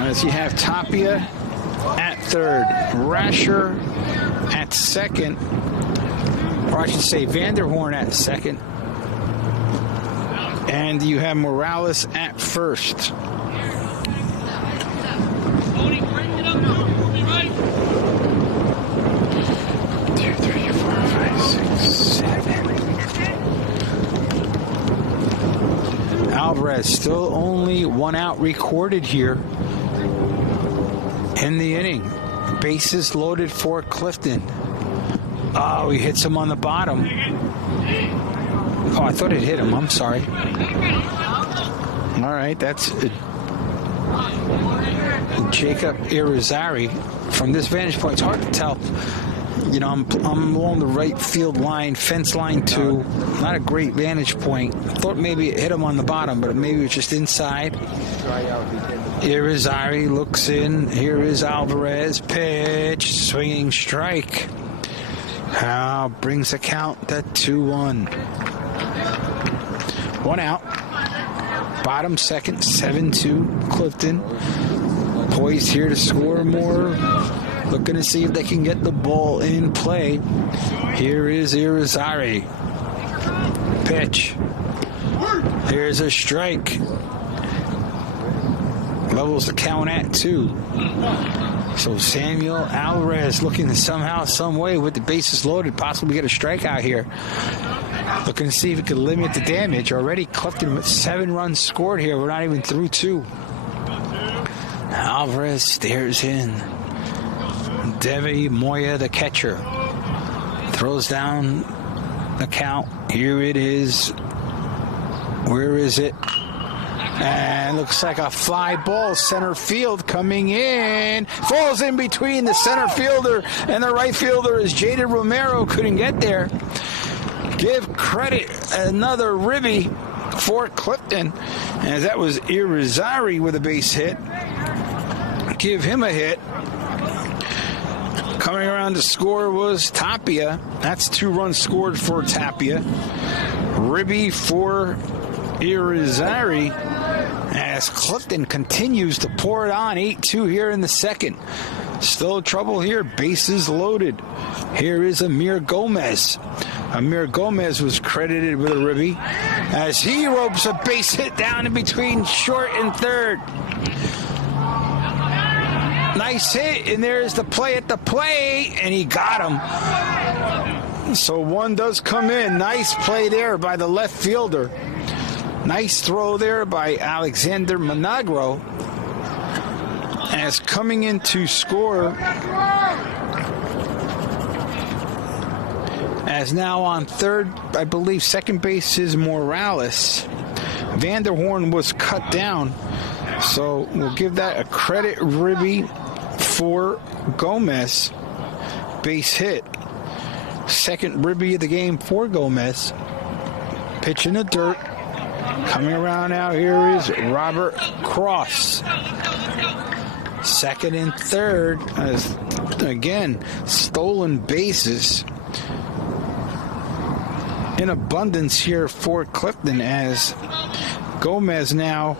As you have Tapia at third, Rasher at second, or I should say Vanderhorn at second, and you have Morales at first. Alvarez still only one out recorded here in the inning. Bases loaded for Clifton. Oh, he hits him on the bottom. Oh, I thought it hit him. I'm sorry. All right, that's Jacob Irizarry. From this vantage point, it's hard to tell. You know, I'm along the right field line, fence line 2. Not a great vantage point. I thought maybe it hit him on the bottom, but maybe it was just inside. Irizarry looks in. Here is Alvarez. Pitch. Swinging strike. Brings the count to 2-1. One out. Bottom second, 7-2. Clifton. Poised here to score more. Looking to see if they can get the ball in play. Here is Irizarry. Pitch. Here's a strike. Levels the count at 2. So Samuel Alvarez looking to somehow, some way, with the bases loaded, possibly get a strikeout here. Looking to see if he can limit the damage. Already Clifton with 7 runs scored here. We're not even through 2. Alvarez stares in. Devi Moya, the catcher, throws down the count. Here it is. Where is it? And looks like a fly ball, center field coming in. Falls in between the center fielder and the right fielder as Jaden Romero couldn't get there. Give credit, another ribby for Clifton, as that was Irizarry with a base hit. Give him a hit. Coming around to score was Tapia. That's 2 runs scored for Tapia. Ribby for Irizarry as Clifton continues to pour it on. 8-2 here in the second. Still trouble here. Bases loaded. Here is Amir Gomez. Amir Gomez was credited with a ribby as he ropes a base hit down in between short and third. nice hit, and there's the play at the plate, and he got him. So one does come in. Nice play there by the left fielder. Nice throw there by Alexander Monagro. As coming in to score, as now on third, I believe second base is Morales. Vanderhorn was cut down, so we'll give that a credit ribby for Gomez. Base hit. Second ribby of the game for Gomez. Pitch in the dirt. Coming around out here is Robert Cross. Second and third, as again, stolen bases in abundance here for Clifton, as Gomez now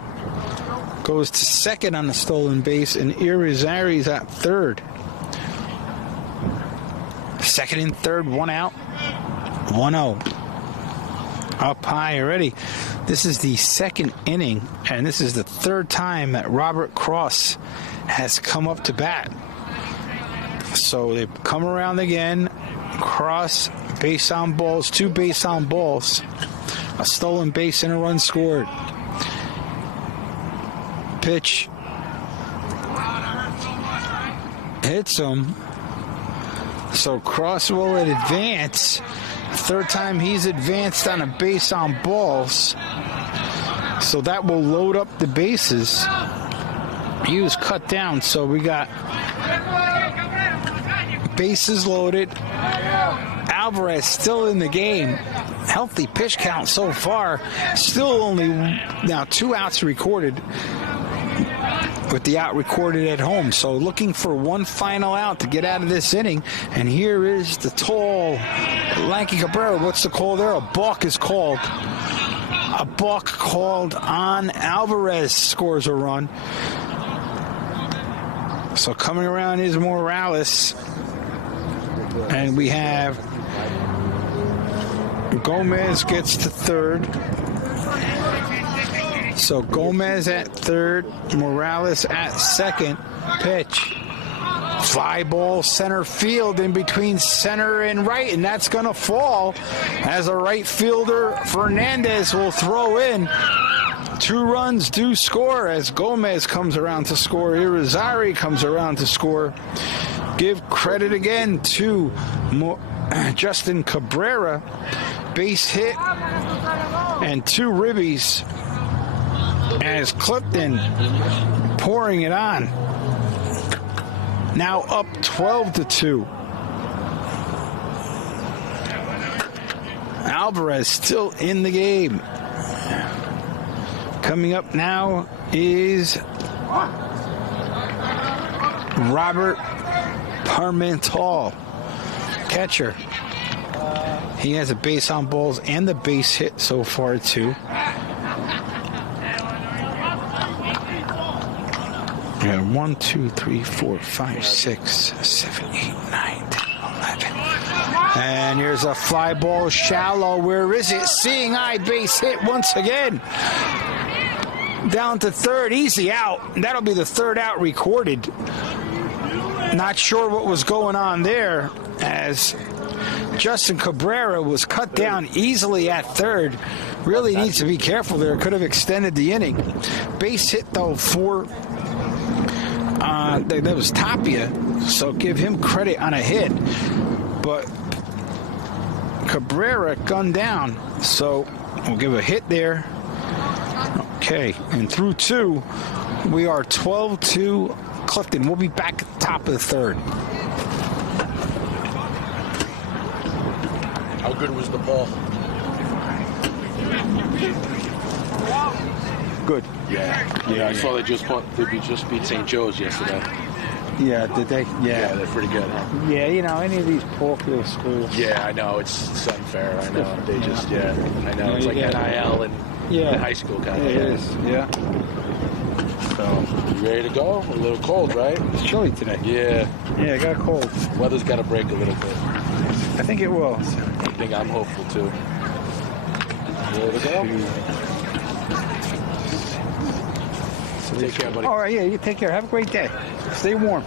goes to second on the stolen base, and Irizarry's at third. Second and third, one out, 1-0. Up high already. This is the second inning, and this is the third time that Robert Cross has come up to bat. So they come around again. Cross, base on balls, 2 base on balls, a stolen base and a run scored. Pitch hits him. So Cross will advance. Third time he's advanced on a base on balls. So that will load up the bases. He was cut down, so we got bases loaded. Alvarez still in the game. Healthy pitch count so far. Still only now 2 outs recorded, with the out recorded at home. So looking for one final out to get out of this inning. And here is the tall, lanky Cabrera. What's the call there? A balk is called. A balk called on Alvarez. Scores a run. So coming around is Morales. And we have Gomez gets to third. So Gomez at third, Morales at second. Pitch. Fly ball center field, in between center and right, and that's going to fall as a right fielder, Fernandez, will throw in. 2 runs do score as Gomez comes around to score. Irizarry comes around to score. Give credit again to Justin Cabrera. Base hit and 2 ribbies as Clifton pouring it on. Now up 12-2. Alvarez still in the game. Coming up now is Robert Parmental, catcher. He has a base on balls and the base hit so far too. Yeah, 1, 2, 3, 4, 5, 6, 7, 8, 9, 10, 11. And here's a fly ball shallow. Where is it? Seeing eye, base hit once again. Down to third, easy out. That'll be the third out recorded. Not sure what was going on there, as Justin Cabrera was cut down easily at third. Really needs to be careful there. Could have extended the inning. Base hit, though, for that was Tapia, so give him credit on a hit. But Cabrera gunned down, so we'll give a hit there. Okay, and through 2, we are 12-2 Clifton. We'll be back at the top of the third. How good was the ball? Good. Yeah. I saw they just beat St. Joe's yesterday. Yeah, did they? Yeah, they're pretty good, huh? Yeah, you know, any of these parochial schools. Yeah, I know. It's unfair. I know. They just, I know. It's like NIL and high school kind of. It is, yeah. So, you ready to go? A little cold, right? It's chilly today. Yeah. Yeah, it got cold. Weather's got to break a little bit. I think it will. I think I'm hopeful, too. Ready to go? Take care, buddy. All right, yeah, you take care. Have a great day. Stay warm.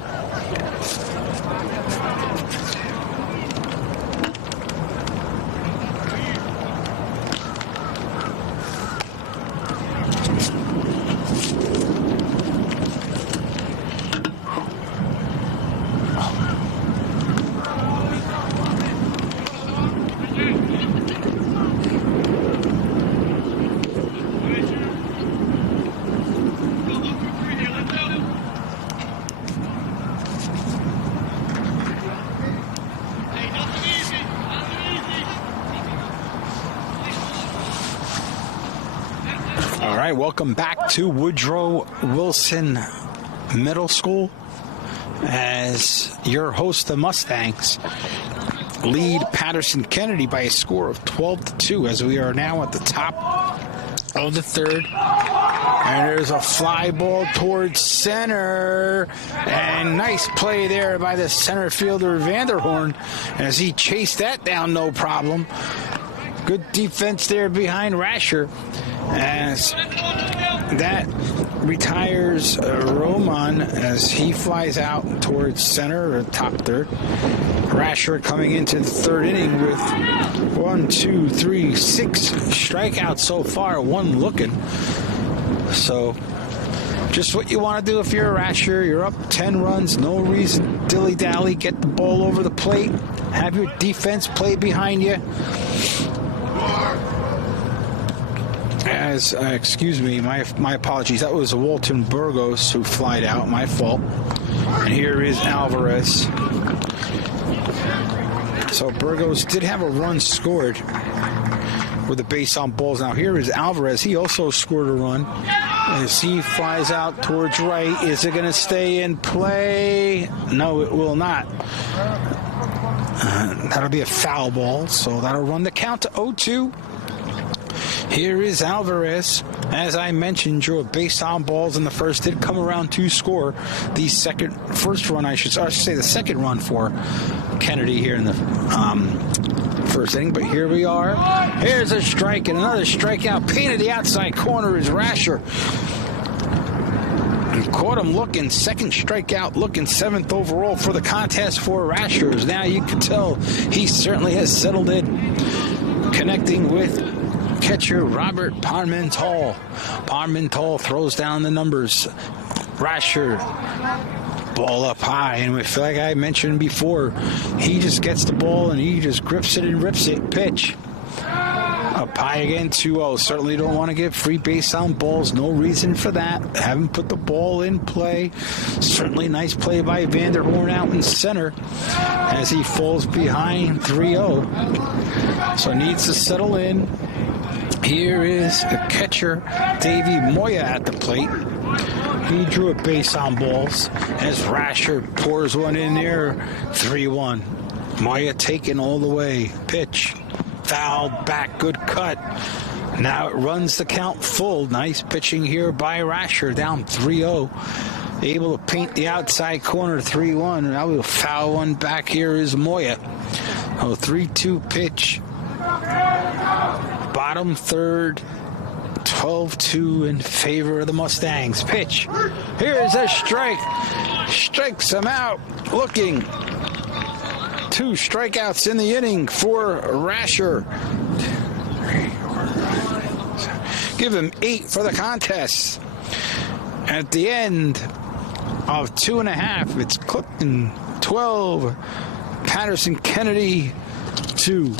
All right, welcome back to Woodrow Wilson Middle School as your host, the Mustangs, lead Patterson Kennedy by a score of 12-2 as we are now at the top of the third. And there's a fly ball towards center. And nice play there by the center fielder, Vanderhorn, as he chased that down no problem. Good defense there behind Rasher as that retires Roman as he flies out towards center or top third. Rasher coming into the third inning with 6 strikeouts so far, one looking. So just what you want to do if you're a Rasher. You're up 10 runs, no reason dilly-dally, get the ball over the plate, have your defense play behind you. Excuse me, my apologies. That was Walton Burgos who flied out. My fault. And here is Alvarez. So Burgos did have a run scored with a base on balls. Now here is Alvarez. He also scored a run. As he flies out towards right, is it going to stay in play? No, it will not. That'll be a foul ball, so that'll run the count to 0-2. Here is Alvarez. As I mentioned, drew a base on balls in the first, did come around to score the first run, I should say the second run for Kennedy here in the first inning. But here we are. Here's a strike and another strikeout. Painted the outside corner is Rasher. Caught him looking, second strikeout, looking 7th overall for the contest for Rashers. Now you can tell he certainly has settled in, connecting with catcher Robert Parmental. Parmental throws down the numbers. Rasher, ball up high, and like I mentioned before, he just gets the ball and he just grips it and rips it. Pitch. Up high again, 2-0. Certainly don't want to give free base on balls. No reason for that. Haven't put the ball in play. Certainly nice play by Vanderhorn out in center as he falls behind 3-0. So needs to settle in. Here is the catcher, Davey Moya, at the plate. He drew a base on balls as Rasher pours one in there. 3-1. Moya taken all the way. Pitch. Fouled back, good cut. Now it runs the count full. Nice pitching here by Rasher, down 3-0. Able to paint the outside corner, 3-1. Now we'll foul one back. Here is Moya. 3-2 pitch. Bottom third, 12-2 in favor of the Mustangs. Pitch. Here's a strike. Strikes him out. Looking. 2 strikeouts in the inning for Rasher. Give him 8 for the contest. At the end of 2.5, it's Clifton 12, Patterson Kennedy 2.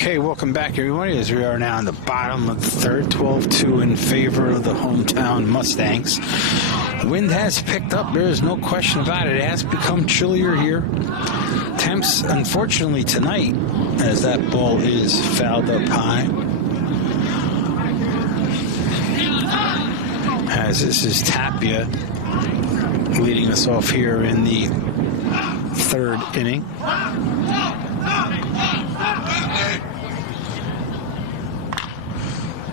Okay, welcome back, everybody, as we are now in the bottom of the third, 12-2 in favor of the hometown Mustangs. Wind has picked up. There is no question about it. It has become chillier here. Temps, unfortunately, tonight, as that ball is fouled up high. As this is Tapia leading us off here in the third inning.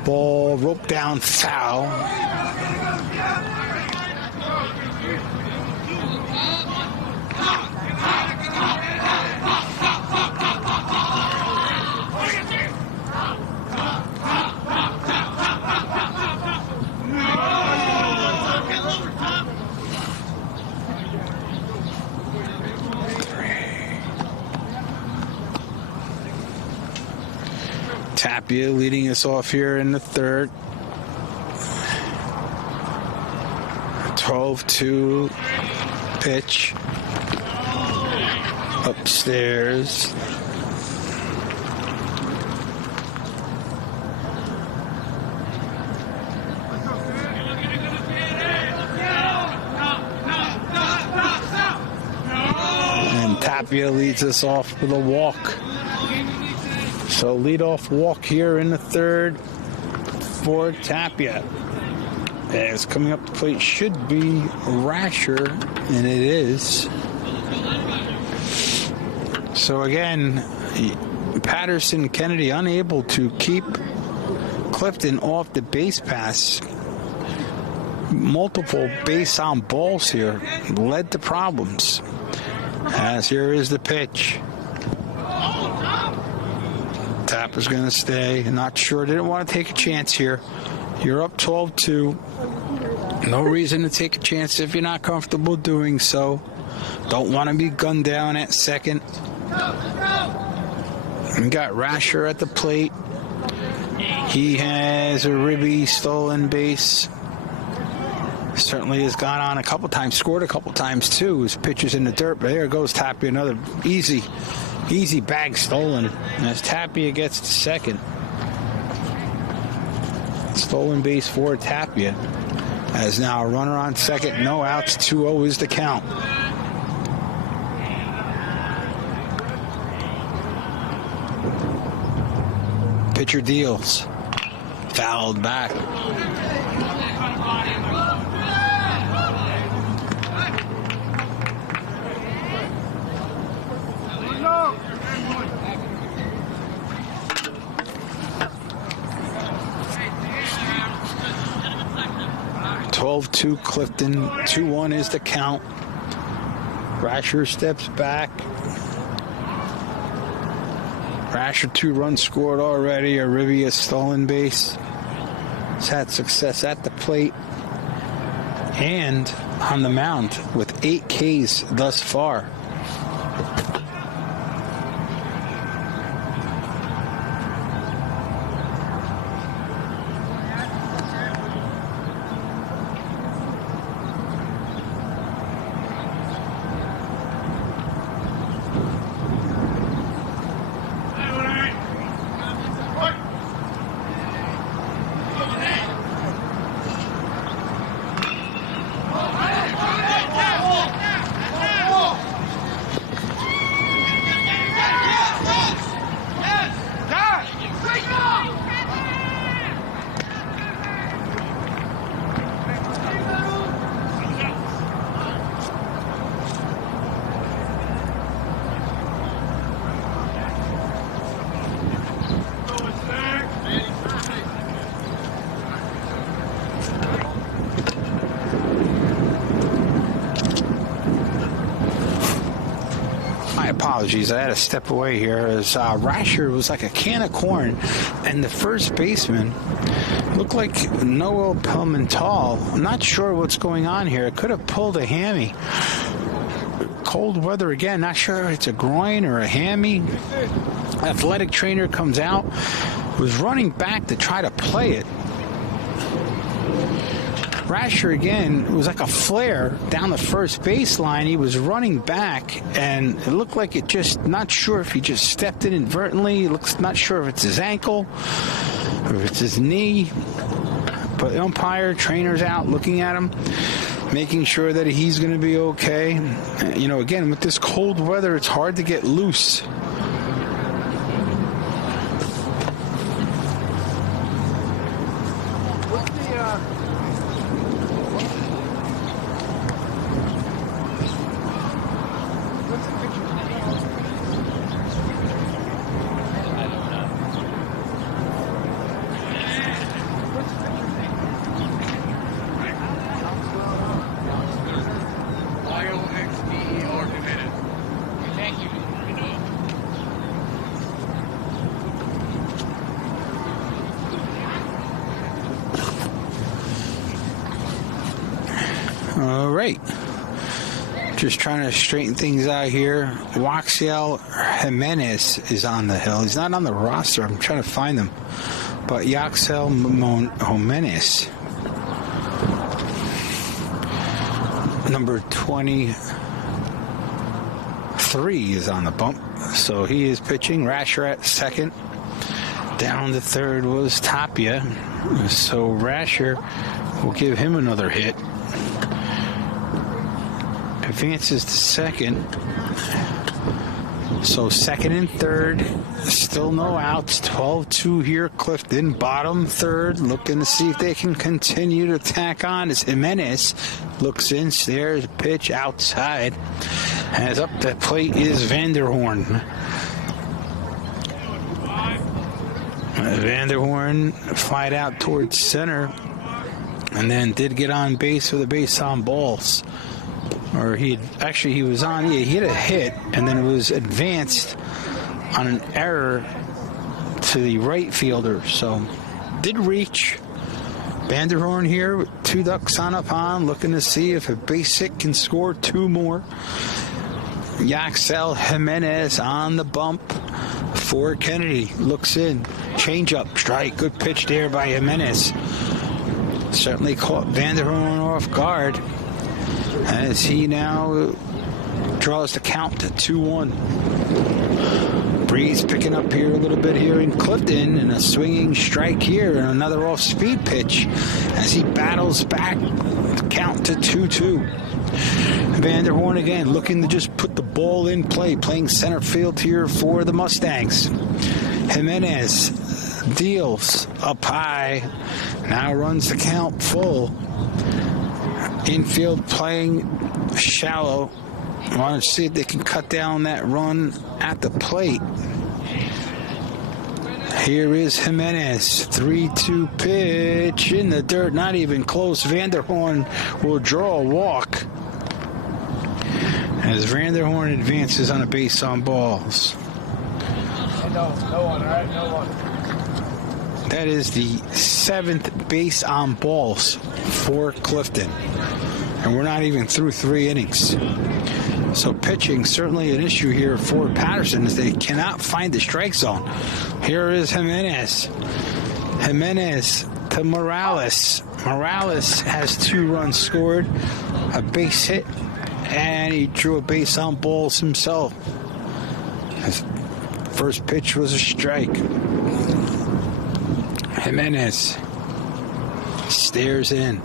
Ball roped down, foul. Tapia leading us off here in the third. 12-2 pitch. Upstairs. And Tapia leads us off with a walk. So leadoff walk here in the third for Tapia. As coming up the plate should be Rasher, and it is. So again, Patterson Kennedy unable to keep Clifton off the base pass. Multiple base on balls here led to problems. As here is the pitch. Tapper's going to stay. Not sure. Didn't want to take a chance here. You're up 12-2. No reason to take a chance if you're not comfortable doing so. Don't want to be gunned down at second. We got Rasher at the plate. He has a ribby stolen base. Certainly has gone on a couple times, scored a couple times too. His pitcher's in the dirt, but there goes Tapia. Another easy bag stolen as Tapia gets to second. Stolen base for Tapia. As now a runner on second, no outs, 2-0 is the count. Pitcher deals. Fouled back. To Clifton, 2-1 is the count. Rasher steps back. Rasher 2 runs scored already. Arivia stolen base. Has had success at the plate and on the mound with 8 Ks thus far. Apologies, I had to step away here as Rasher was like a can of corn, and the first baseman looked like Noel Pimental. I'm not sure what's going on here. It could have pulled a hammy. Cold weather again, not sure if it's a groin or a hammy. Athletic trainer comes out, was running back to try to play it. Rasher, again, it was like a flare down the first baseline. He was running back, and it looked like it just, not sure if he just stepped in inadvertently. Looks not sure if it's his ankle or if it's his knee. But the umpire, trainer's out looking at him, making sure that he's going to be okay. You know, again, with this cold weather, it's hard to get loose. All right. Just trying to straighten things out here. Waxiel Jimenez is on the hill. He's not on the roster. I'm trying to find him. But Waxiel Jimenez, number 23, is on the bump. So he is pitching. Rasher at second. Down to third was Tapia. So Rasher will give him another hit. Advances to second. So second and third, still no outs. 12-2 here. Clifton, bottom third, looking to see if they can continue to tack on as Jimenez looks in, stares, pitch outside. As up the plate is Vanderhorn. Vanderhorn fired out towards center and then did get on base for the base on balls. Or he was on, he hit a hit, and then it was advanced on an error to the right fielder. So, did reach. Vanderhorn here with 2 ducks on a pond, looking to see if a base hit can score 2 more. Waxiel Jimenez on the bump for Kennedy. Looks in. Changeup, strike. Good pitch there by Jimenez. Certainly caught Vanderhorn off guard, as he now draws the count to 2-1. Breeze picking up here a little bit here in Clifton, and a swinging strike here, and another off-speed pitch as he battles back to count to 2-2. Vanderhorn again looking to just put the ball in play, playing center field here for the Mustangs. Jimenez deals up high, now runs the count full. Infield playing shallow. Want to see if they can cut down that run at the plate. Here is Jimenez. 3-2 pitch in the dirt. Not even close. Vanderhorn will draw a walk as Vanderhorn advances on a base on balls. No one, all right? No one. That is the 7th base on balls for Clifton. And we're not even through 3 innings. So pitching certainly an issue here for Patterson, as they cannot find the strike zone. Here is Jimenez. Jimenez to Morales. Morales has 2 runs scored, a base hit, and he drew a base on balls himself. His first pitch was a strike. Jimenez stares in.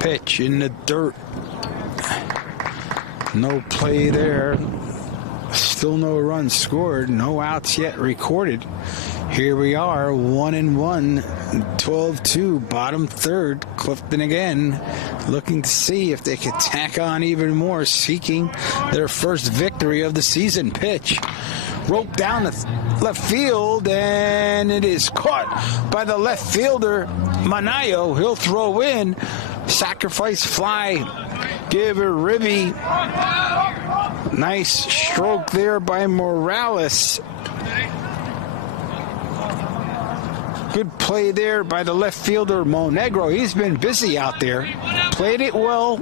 Pitch in the dirt. No play there. Still no runs scored. No outs yet recorded. Here we are, 1-1, 12-2, bottom third. Clifton again looking to see if they could tack on even more, seeking their first victory of the season. Pitch roped down the left field, and it is caught by the left fielder, Manayo. He'll throw in. Sacrifice fly. Give a ribby. Nice stroke there by Morales. Good play there by the left fielder, Monegro. He's been busy out there. Played it well.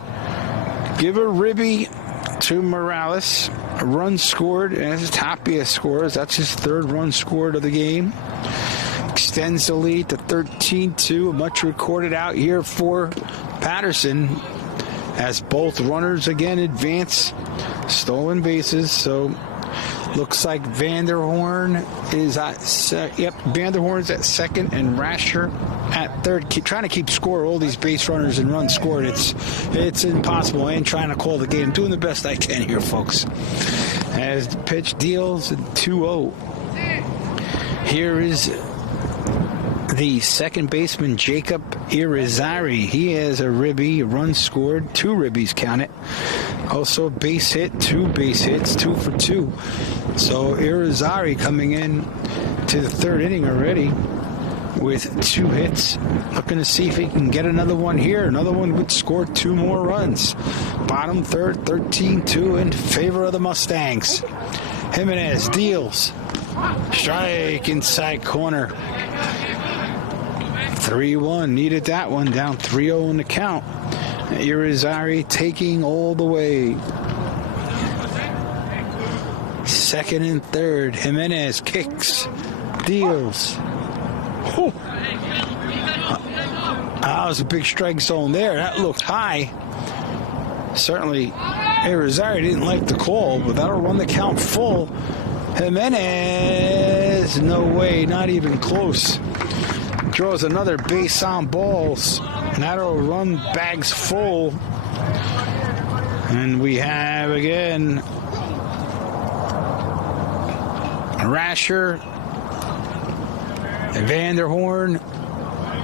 Give a ribby to Morales. A run scored, and as Tapia scores, that's his 3rd run scored of the game. extends the lead to 13-2. Much recorded out here for Patterson as both runners again advance stolen bases. So looks like Vanderhorn is at Vanderhorn's at second and Rasher at third. Trying to keep score. All these base runners and runs scored. It's impossible. I ain't trying to call the game. Doing the best I can here, folks. As the pitch deals 2-0. Here is the second baseman, Jacob Irizarry. He has a ribby, a run scored, 2 ribbies counted. Also a base hit, 2 base hits, 2 for 2. So Irizarry coming in to the third inning already with 2 hits. Looking to see if he can get another one here. Another one would score 2 more runs. Bottom third, 13-2 in favor of the Mustangs. Jimenez deals. Strike inside corner. 3-1. Needed that one. Down 3-0 in the count. Irizarry taking all the way. Second and third. Jimenez kicks. Deals. Oh. That was a big strike zone there. That looked high. Certainly, Irizarry didn't like the call, but that'll run the count full. Jimenez, no way, not even close. Draws another base on balls. And that'll run bags full. And we have again Rasher, Vanderhorn,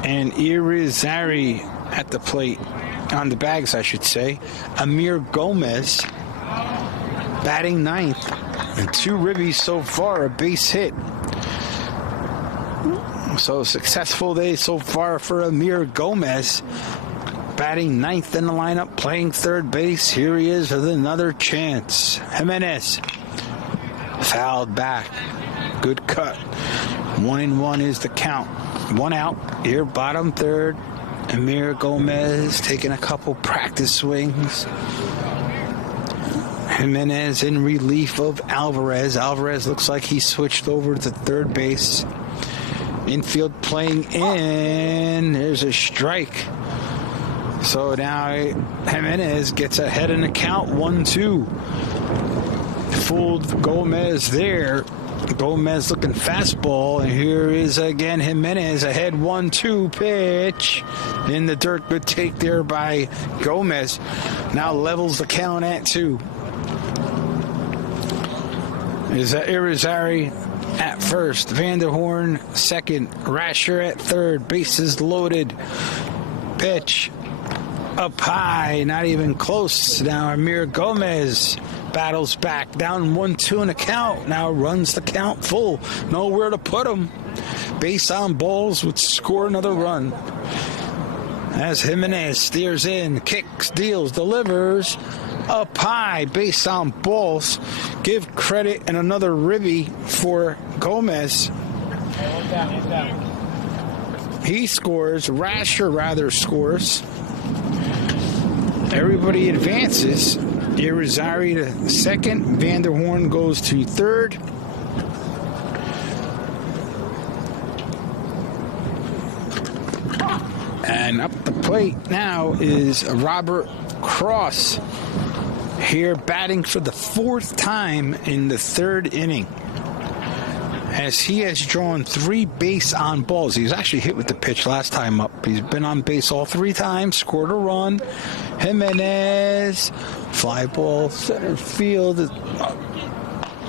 and Irizarry at the plate. On the bags, I should say. Amir Gomez batting ninth. And 2 ribbies so far, a base hit. So successful day so far for Amir Gomez. Batting ninth in the lineup, playing third base. Here he is with another chance. Jimenez fouled back. Good cut. 1-1 is the count. 1 out. Here, bottom third. Amir Gomez taking a couple practice swings. Jimenez in relief of Alvarez. Alvarez looks like he switched over to third base. Infield playing in. There's a strike. So now Jimenez gets ahead in the count. 1-2. Fooled Gomez there. Gomez looking fastball. And here is again Jimenez ahead. 1-2 pitch. In the dirt. Good take there by Gomez. Now levels the count at 2. Is Irizarry at first, Vanderhorn second, Rasher at third, bases loaded. Pitch up high, not even close. Now Amir Gomez battles back, down 1-2 in the count. Now runs the count full, nowhere to put him. Base on balls would score another run. As Jimenez steers in, kicks, deals, delivers. Up high, base on balls. Give credit and another ribby for Gomez. He scores. Rasher rather scores. Everybody advances. Irizarry to second. Vanderhorn goes to third. And up the plate now is Robert Cross. Here batting for the 4th time in the 3rd inning, as he has drawn 3 base on balls. He was actually hit with the pitch last time up. He's been on base all 3 times, scored a run. Jimenez, fly ball, center field.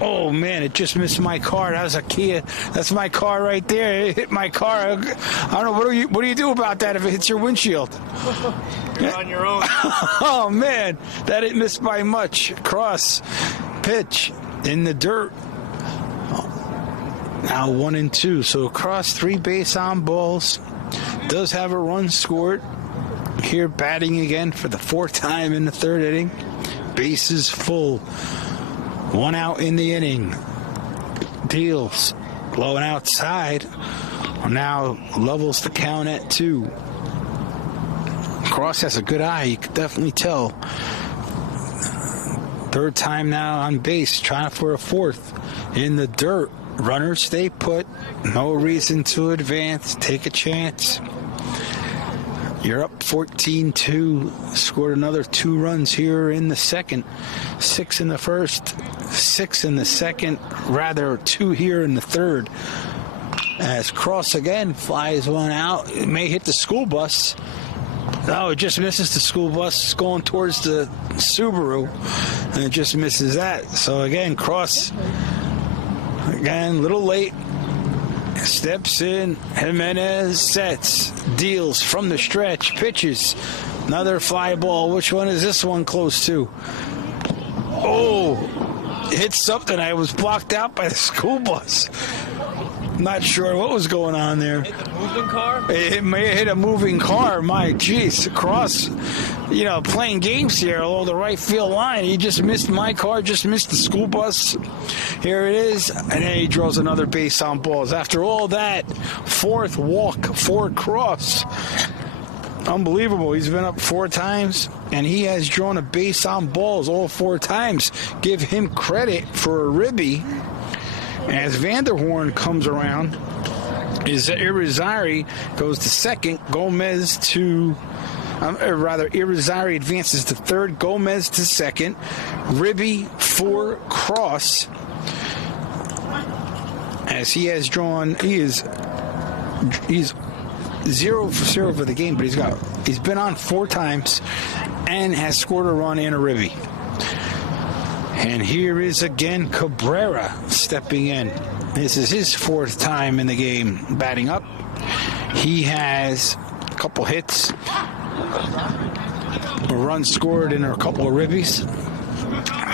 Oh man, it just missed my car. That was a Kia. That's my car right there. It hit my car. I don't know. What do you do about that if it hits your windshield? You're on your own. Oh man, that didn't miss by much. Cross pitch in the dirt. Now 1-2. So Cross 3 base on balls. Does have a run scored. Here batting again for the 4th time in the 3rd inning. Bases full. 1 out in the inning. Deals. Blowing outside. Now levels the count at 2. Cross has a good eye. You can definitely tell. 3rd time now on base. Trying for a 4th. In the dirt. Runners stay put. No reason to advance. Take a chance. You're up 14-2. Scored another 2 runs here in the second. 6 in the first, 6 in the second. Rather, 2 here in the third. As Cross again flies one out. It may hit the school bus. No, it just misses the school bus going towards the Subaru. And it just misses that. So again, Cross, again, a little late. Steps in, Jimenez sets, deals from the stretch, pitches, another fly ball. Which one is this one close to? Oh, hit something. I was blocked out by the school bus. Not sure what was going on there. Hit the moving car? It may have hit a moving car. My geez, Cross, playing games here along the right field line. He just missed my car, just missed the school bus. Here it is, and then he draws another base on balls. After all that, 4th walk for Cross. Unbelievable. He's been up 4 times, and he has drawn a base on balls all 4 times. Give him credit for a ribby. As Vanderhorn comes around, Irizarry goes to second. Irizarry advances to third. Gomez to second. Ribby for Cross. As he has drawn, he's 0 for 0 for the game, but he's been on 4 times and has scored a run and a ribby. And here is again Cabrera stepping in. This is his 4th time in the game batting up. He has a couple hits, a run scored, and a couple of ribbies.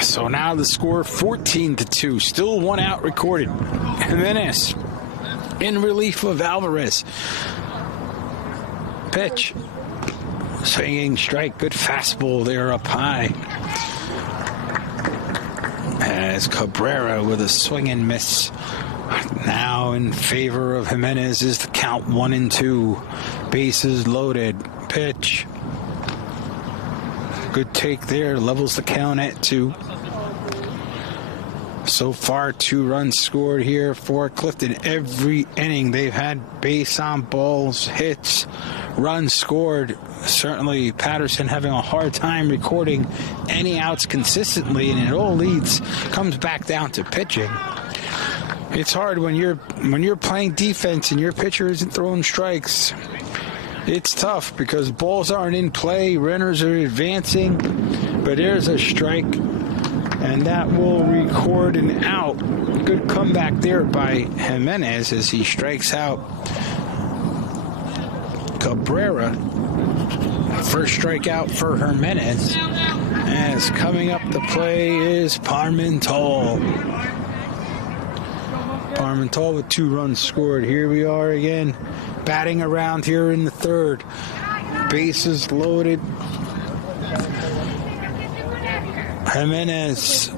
So now the score 14-2. Still 1 out recorded. Jimenez in relief of Alvarez. Pitch. Swinging strike. Good fastball there up high. As Cabrera with a swing and miss. Now in favor of Jimenez is the count 1-2. Bases loaded. Pitch. Good take there. Levels the count at 2. So far, 2 runs scored here for Clifton. Every inning they've had base on balls, hits, runs scored. Certainly Patterson having a hard time recording any outs consistently, and it all comes back down to pitching. It's hard when you're playing defense and your pitcher isn't throwing strikes. It's tough because balls aren't in play, runners are advancing, but there's a strike, and that will record an out. Good comeback there by Jimenez as he strikes out Cabrera. First strikeout for Jimenez. As coming up the play is Parmental. Parmental with 2 runs scored. Here we are again, batting around here in the third. Bases loaded. Jimenez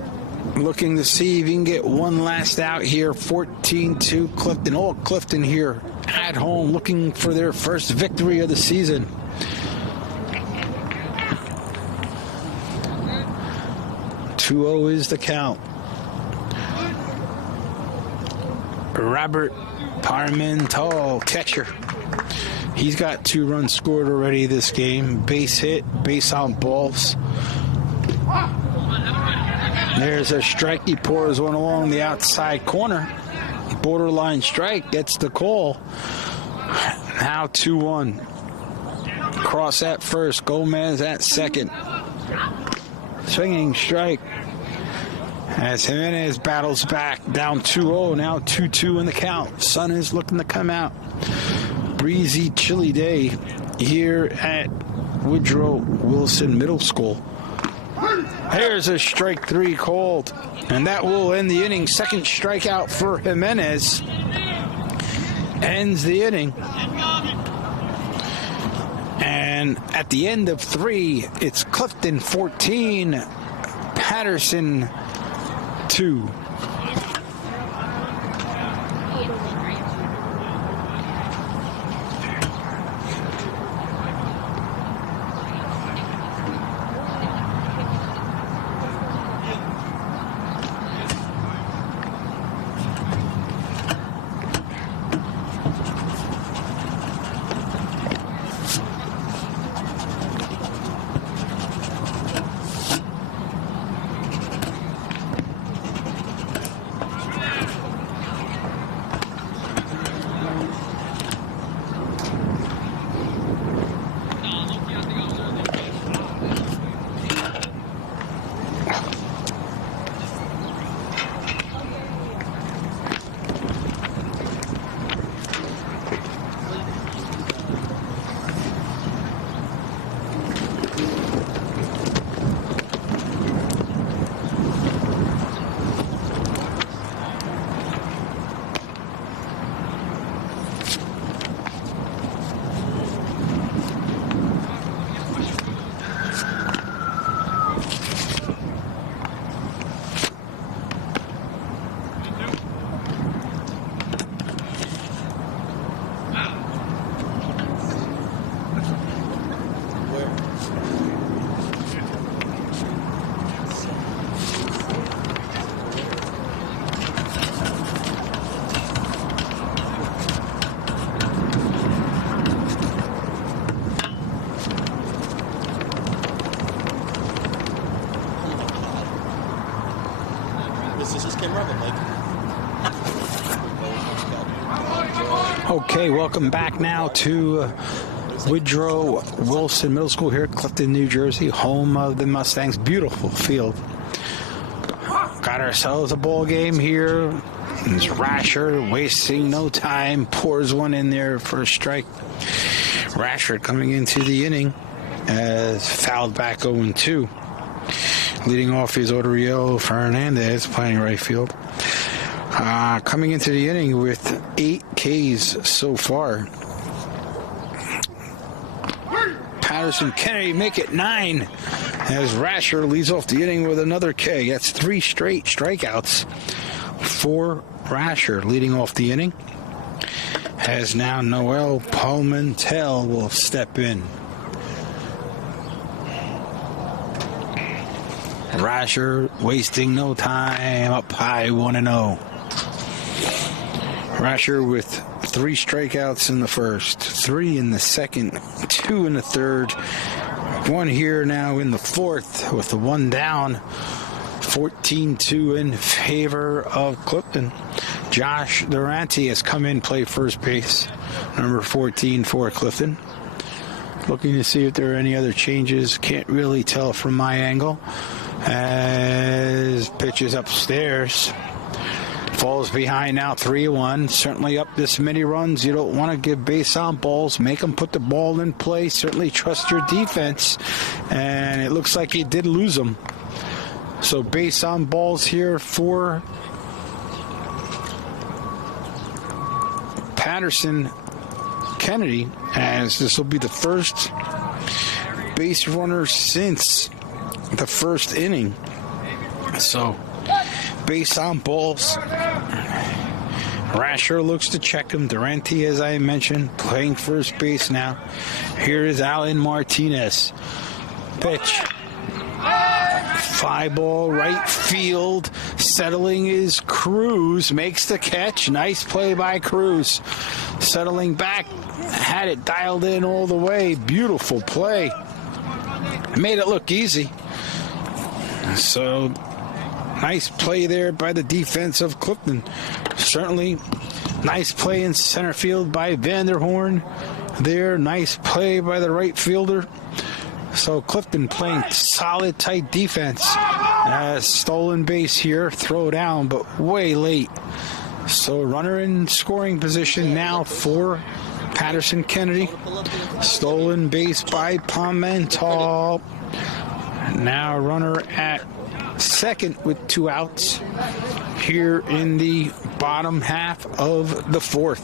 looking to see if he can get one last out here. 14-2 Clifton. All Clifton here at home looking for their first victory of the season. (2-0) is the count. Robert Parmental, catcher. He's got 2 runs scored already this game. Base hit, base on balls. There's a strike. He pours one along the outside corner. Borderline strike gets the call. Now 2-1. Cross at first. Gomez at second. Swinging strike. As Jimenez battles back, down 2-0, now 2-2 in the count. Sun is looking to come out. Breezy, chilly day here at Woodrow Wilson Middle School. Here's a strike 3 called, and that will end the inning. Second strikeout for Jimenez ends the inning. And at the end of 3, it's Clifton 14, Patterson 2. Okay, welcome back now to Woodrow Wilson Middle School here at Clifton, New Jersey, home of the Mustangs. Beautiful field. Got ourselves a ball game here. It's Rasher wasting no time, pours one in there for a strike. Rasher coming into the inning as fouled back 0-2. Leading off is Odriel Fernandez playing right field. Coming into the inning with 8 Ks so far. Patterson Kennedy make it 9 as Rasher leads off the inning with another K. That's 3 straight strikeouts for Rasher leading off the inning. As now Noel Palmentel will step in. Rasher wasting no time, up high 1-0. Rasher with 3 strikeouts in the first, 3 in the second, 2 in the third, 1 here now in the fourth with the 1 down. 14-2 in favor of Clifton. Josh Durante has come in, play first base, number 14 for Clifton. Looking to see if there are any other changes. Can't really tell from my angle. As pitches upstairs. Falls behind now 3-1. Certainly up this many runs. You don't want to give base on balls. Make them put the ball in play. Certainly trust your defense. And it looks like he did lose them. So base on balls here for Patterson Kennedy, as this will be the first base runner since the first inning. So base on balls. Rasher looks to check him. Durante, as I mentioned, playing first base now. Here is Alan Martinez. Pitch. Fly ball, right field. Settling is Cruz. Makes the catch. Nice play by Cruz. Settling back. Had it dialed in all the way. Beautiful play. Made it look easy. So, nice play there by the defense of Clifton. Certainly, nice play in center field by Vanderhorn. There, nice play by the right fielder. So Clifton playing solid, tight defense. Stolen base here, throw down, but way late. So runner in scoring position now for Patterson Kennedy. Stolen base by Palmental. Now runner at second with 2 outs here in the bottom half of the fourth.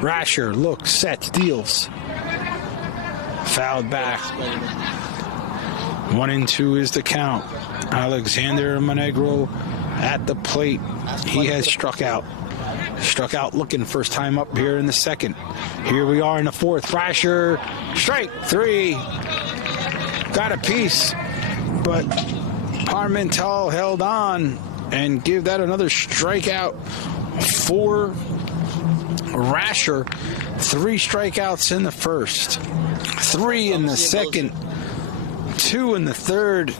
Rasher looks, sets, deals. Fouled back. 1-2 is the count. Alexander Monegro at the plate. He has struck out. Struck out looking first time up here in the second. Here we are in the fourth. Rasher, strike 3. Got a piece, but Parmental held on and give that another strikeout for Rasher. 3 strikeouts in the first, 3 in the second, 2 in the third,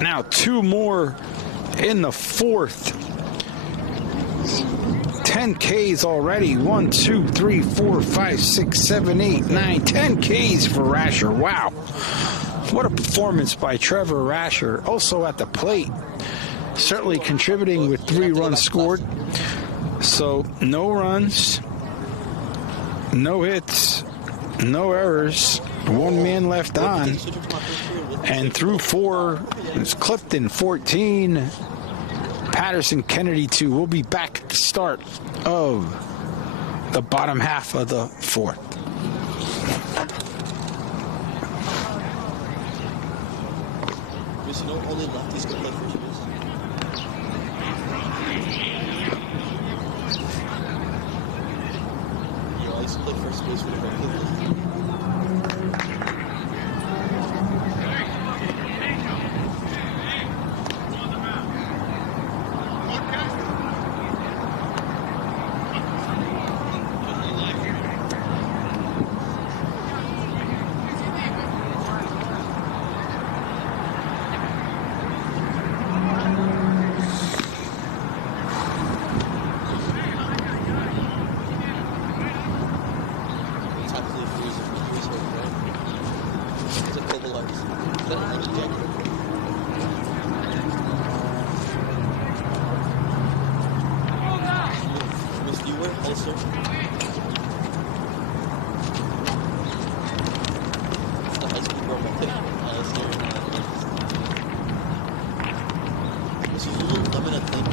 now 2 more in the fourth. 10 Ks already. 1, 2, 3, 4, 5, 6, 7, 8, 9, 10 Ks for Rasher. Wow. What a performance by Trevor Rasher. Also at the plate. Certainly contributing with 3 runs scored. So no runs, no hits, no errors. 1 man left on. And through 4, it's Clifton 14. Patterson Kennedy 2. We'll be back at the start of the bottom half of the fourth. You know, only lefties can play first base. You always play first base for the lefties. Miss Viewer, also. It's the high school girl method. This is a little limited thing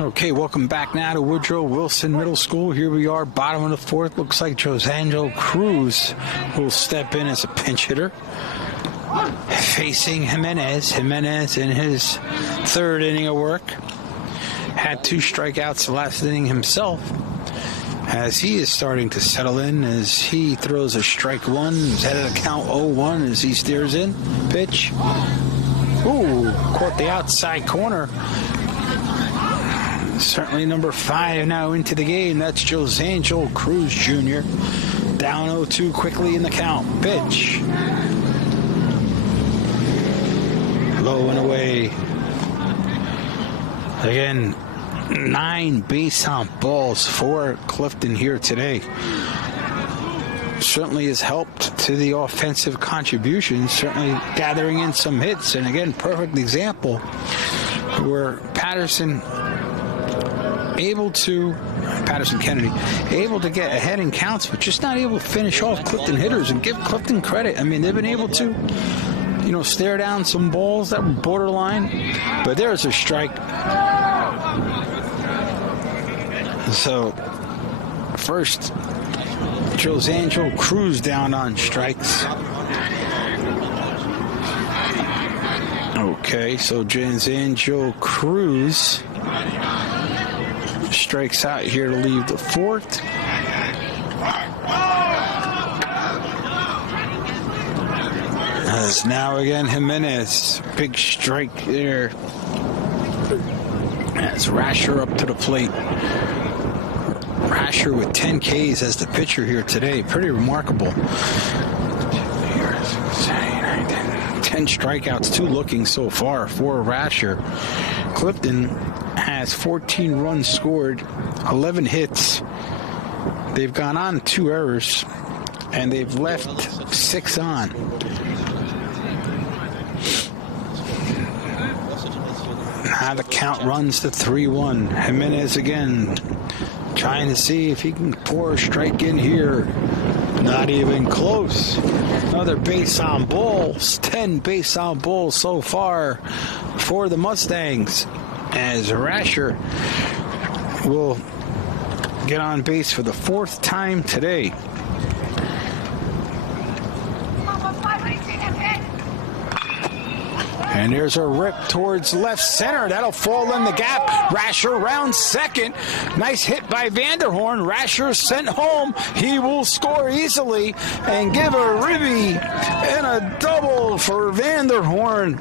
Okay, welcome back now to Woodrow Wilson Middle School. Here we are, bottom of the fourth. Looks like Josangelo Cruz will step in as a pinch hitter, facing Jimenez. Jimenez in his third inning of work had 2 strikeouts the last inning himself, as he is starting to settle in as he throws a strike one. He's headed to count 0-1 as he steers in. Pitch. Ooh, caught the outside corner. Certainly number 5 now into the game. That's Josangelo Cruz Jr. Down 0-2 quickly in the count. Pitch. Low and away. Again, 9 base on balls for Clifton here today. Certainly has helped to the offensive contributions, certainly gathering in some hits. And again, perfect example where Patterson Kennedy, able to get ahead in counts, but just not able to finish off Clifton hitters. And give Clifton credit. I mean, they've been able to, stare down some balls that were borderline. But there's a strike. So, first, Josangelo Cruz down on strikes. Okay, so Josangelo Cruz strikes out here to leave the fourth. As now again Jimenez, big strike there. As Rasher up to the plate. Rasher with 10 Ks as the pitcher here today. Pretty remarkable. 10 strikeouts, 2 looking so far for Rasher. Clifton has 14 runs scored, 11 hits. They've gone on 2 errors, and they've left 6 on. Now the count runs to 3-1. Jimenez again, trying to see if he can pour a strike in here. Not even close. Another base on balls. 10 base on balls so far for the Mustangs, as Rasher will get on base for the 4th time today. And there's a rip towards left center. That'll fall in the gap. Rasher round second. Nice hit by Vanderhorn. Rasher sent home. He will score easily and give a ribby and a double for Vanderhorn.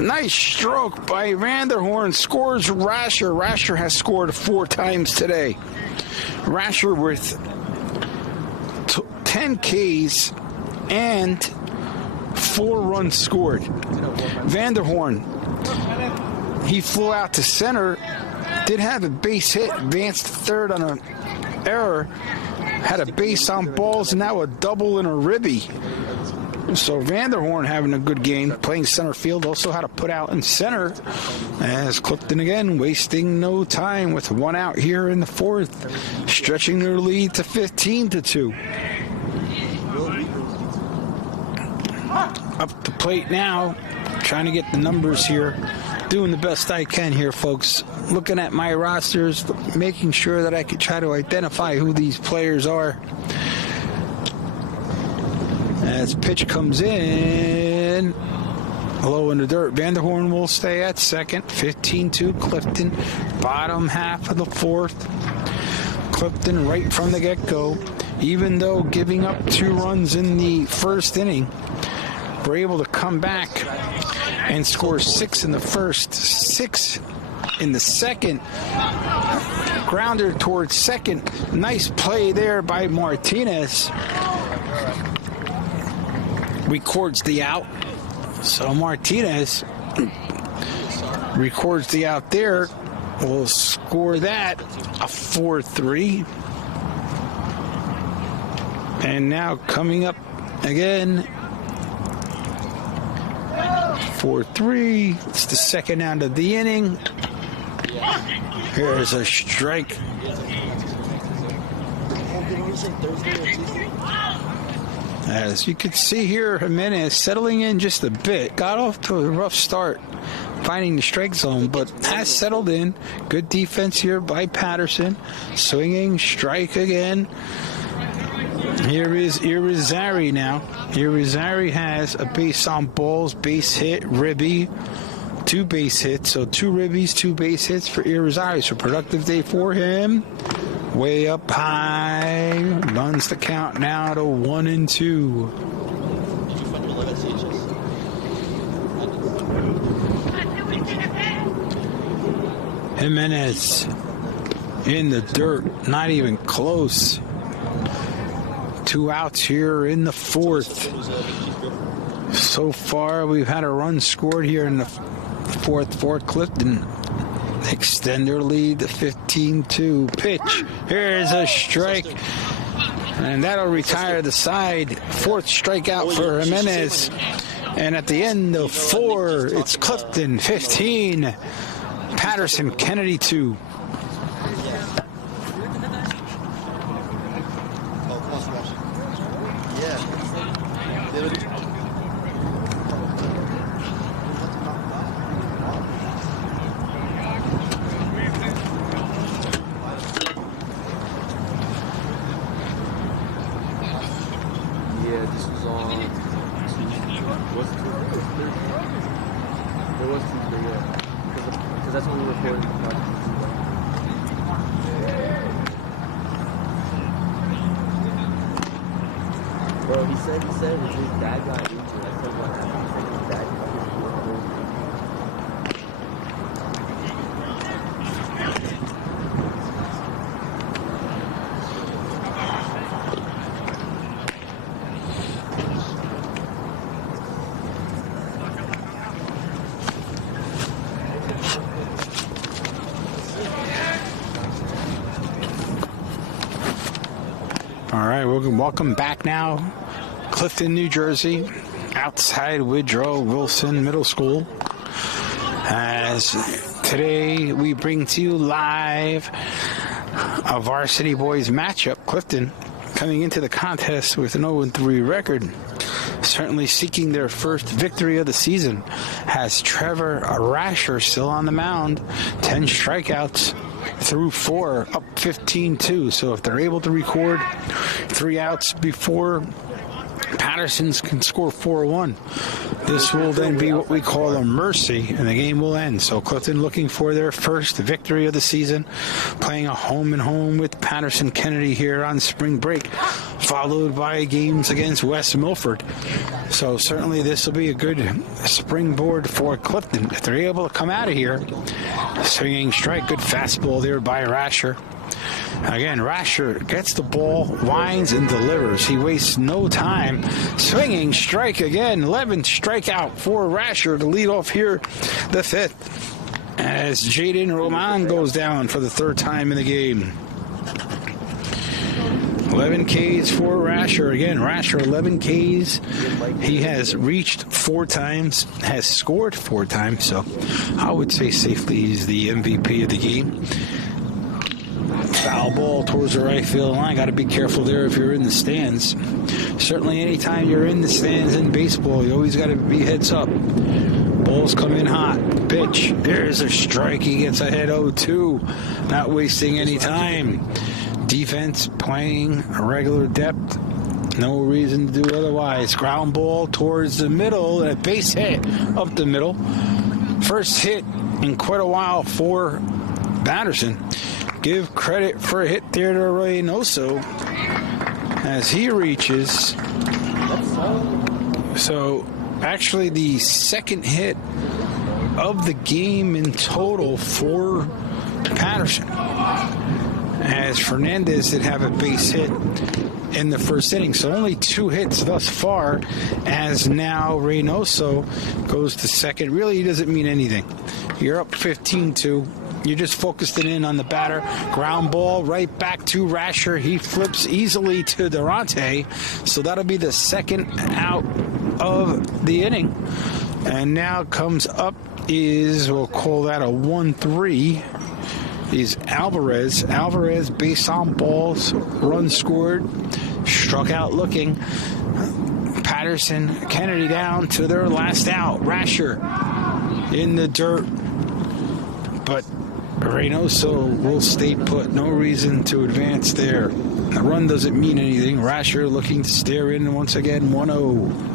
Nice stroke by Vanderhorn. Scores Rasher. Rasher has scored 4 times today. Rasher with 10 Ks and 4 runs scored. Vanderhorn, he flew out to center, did have a base hit, advanced to third on an error, had a base on balls, and now a double and a ribby. So Vanderhorn having a good game, playing center field, also had to put out in center, as Clifton again wasting no time with 1 out here in the 4th, stretching their lead to 15-2. Up the plate now, trying to get the numbers here, doing the best I can here, folks. Looking at my rosters, making sure that I could try to identify who these players are. As pitch comes in, low in the dirt. Vanderhorn will stay at second. 15-2 Clifton. Bottom half of the 4th. Clifton right from the get-go. Even though giving up 2 runs in the 1st inning, we're able to come back and score 6 in the 1st. 6 in the second. Grounder towards second. Nice play there by Martinez. Records the out. So Martinez records the out there. We'll score that a 4-3. And now coming up again, 4-3. It's the second out of the inning. Here's a strike. As you can see here, Jimenez settling in just a bit. Got off to a rough start finding the strike zone, but has settled in. Good defense here by Patterson. Swinging strike again. Here is Irizarry now. Irizarry has a base on balls, base hit, ribby, 2 base hits. So 2 ribbies, 2 base hits for Irizarry. So productive day for him. Way up high. Runs the count now to 1-2. Did you find your limit, CHS? Jimenez in the dirt, not even close. 2 outs here in the 4th. So far, we've had a run scored here in the 4th for Clifton. Extend their lead to 15-2. Pitch. Here's a strike. And that'll retire the side. 4th strikeout for Jimenez. And at the end of 4, it's Clifton 15. Patterson Kennedy 2. Bro, he said his dad got injured. I said what happened? He said his dad got All right, welcome back now. Clifton, New Jersey, outside Woodrow Wilson Middle School. As today we bring to you live a varsity boys matchup. Clifton coming into the contest with an 0-3 record. Certainly seeking their first victory of the season. Has Trevor Rasher still on the mound. 10 strikeouts through 4, up 15-2. So if they're able to record 3 outs before Patterson's can score 4-1, this will then be what we call a mercy, and the game will end. So Clifton looking for their first victory of the season, playing a home-and-home with Patterson Kennedy here on spring break, followed by games against West Milford. So certainly this will be a good springboard for Clifton. If they're able to come out of here, swinging strike, good fastball there by Rasher. Again, Rasher gets the ball, winds, and delivers. He wastes no time. Swinging strike again. 11th strikeout for Rasher to lead off here the 5th. As Jaden Roman goes down for the 3rd time in the game. 11 Ks for Rasher. Again, Rasher, 11 Ks. He has reached 4 times, has scored 4 times. So I would say safely he's the MVP of the game. Foul ball towards the right field line. Got to be careful there if you're in the stands. Certainly anytime you're in the stands in baseball, you always got to be heads up. Balls come in hot. Pitch. There's a strike. He gets ahead 0-2. Not wasting any time. Defense playing a regular depth. No reason to do otherwise. Ground ball towards the middle. And a base hit up the middle. First hit in quite a while for Patterson. Give credit for a hit there to Reynoso as he reaches. So actually the second hit of the game in total for Patterson, as Fernandez did have a base hit in the first inning. So only 2 hits thus far, as now Reynoso goes to second. Really doesn't mean anything. You're up 15-2. You're just focused in on the batter. Ground ball right back to Rasher. He flips easily to Durante. So that'll be the second out of the inning. And now comes up is, we'll call that a 1-3, is Alvarez. Alvarez, base on balls, run scored, struck out looking. Patterson, Kennedy down to their last out. Rasher in the dirt, but Reynoso will stay put. No reason to advance there. The run doesn't mean anything. Rasher looking to stare in once again. 1-0.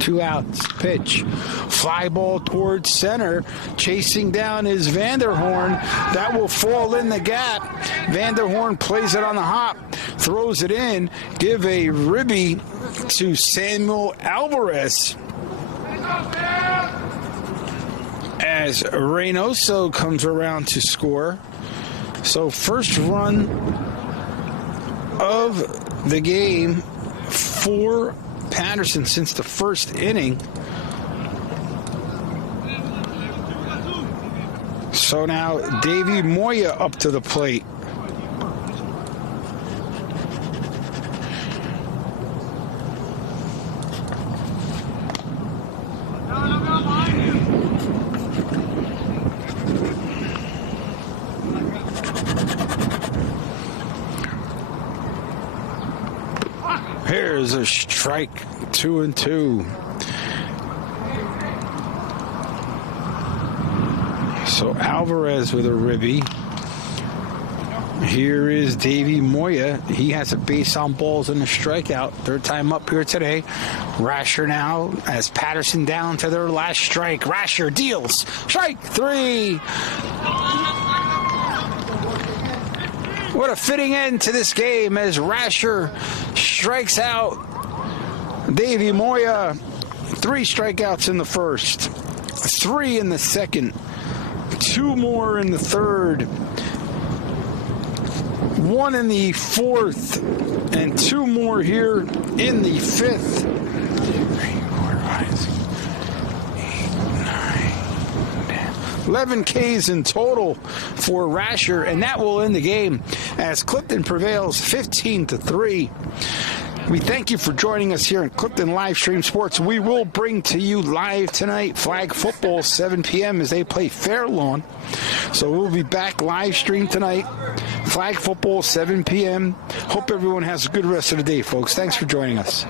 2 outs. Pitch. Fly ball towards center. Chasing down is Vanderhorn. That will fall in the gap. Vanderhorn plays it on the hop. Throws it in. Give a ribby to Samuel Alvarez, as Reynoso comes around to score. So first run of the game for Patterson since the first inning. So now Davey Moya up to the plate. Here's a strike, 2-2. So Alvarez with a ribby. Here is Davey Moya. He has a base on balls and a strikeout. Third time up here today. Rasher now as Patterson down to their last strike. Rasher deals. Strike 3. What a fitting end to this game as Rasher strikes out Davey Moya. 3 strikeouts in the first, 3 in the second, 2 more in the third, 1 in the fourth, and 2 more here in the fifth. 11 Ks in total for Rasher, and that will end the game as Clifton prevails 15-3. We thank you for joining us here in Clifton Live Stream Sports. We will bring to you live tonight flag football 7 p.m. as they play Fairlawn. So we'll be back live stream tonight. Flag football 7 p.m. Hope everyone has a good rest of the day, folks. Thanks for joining us.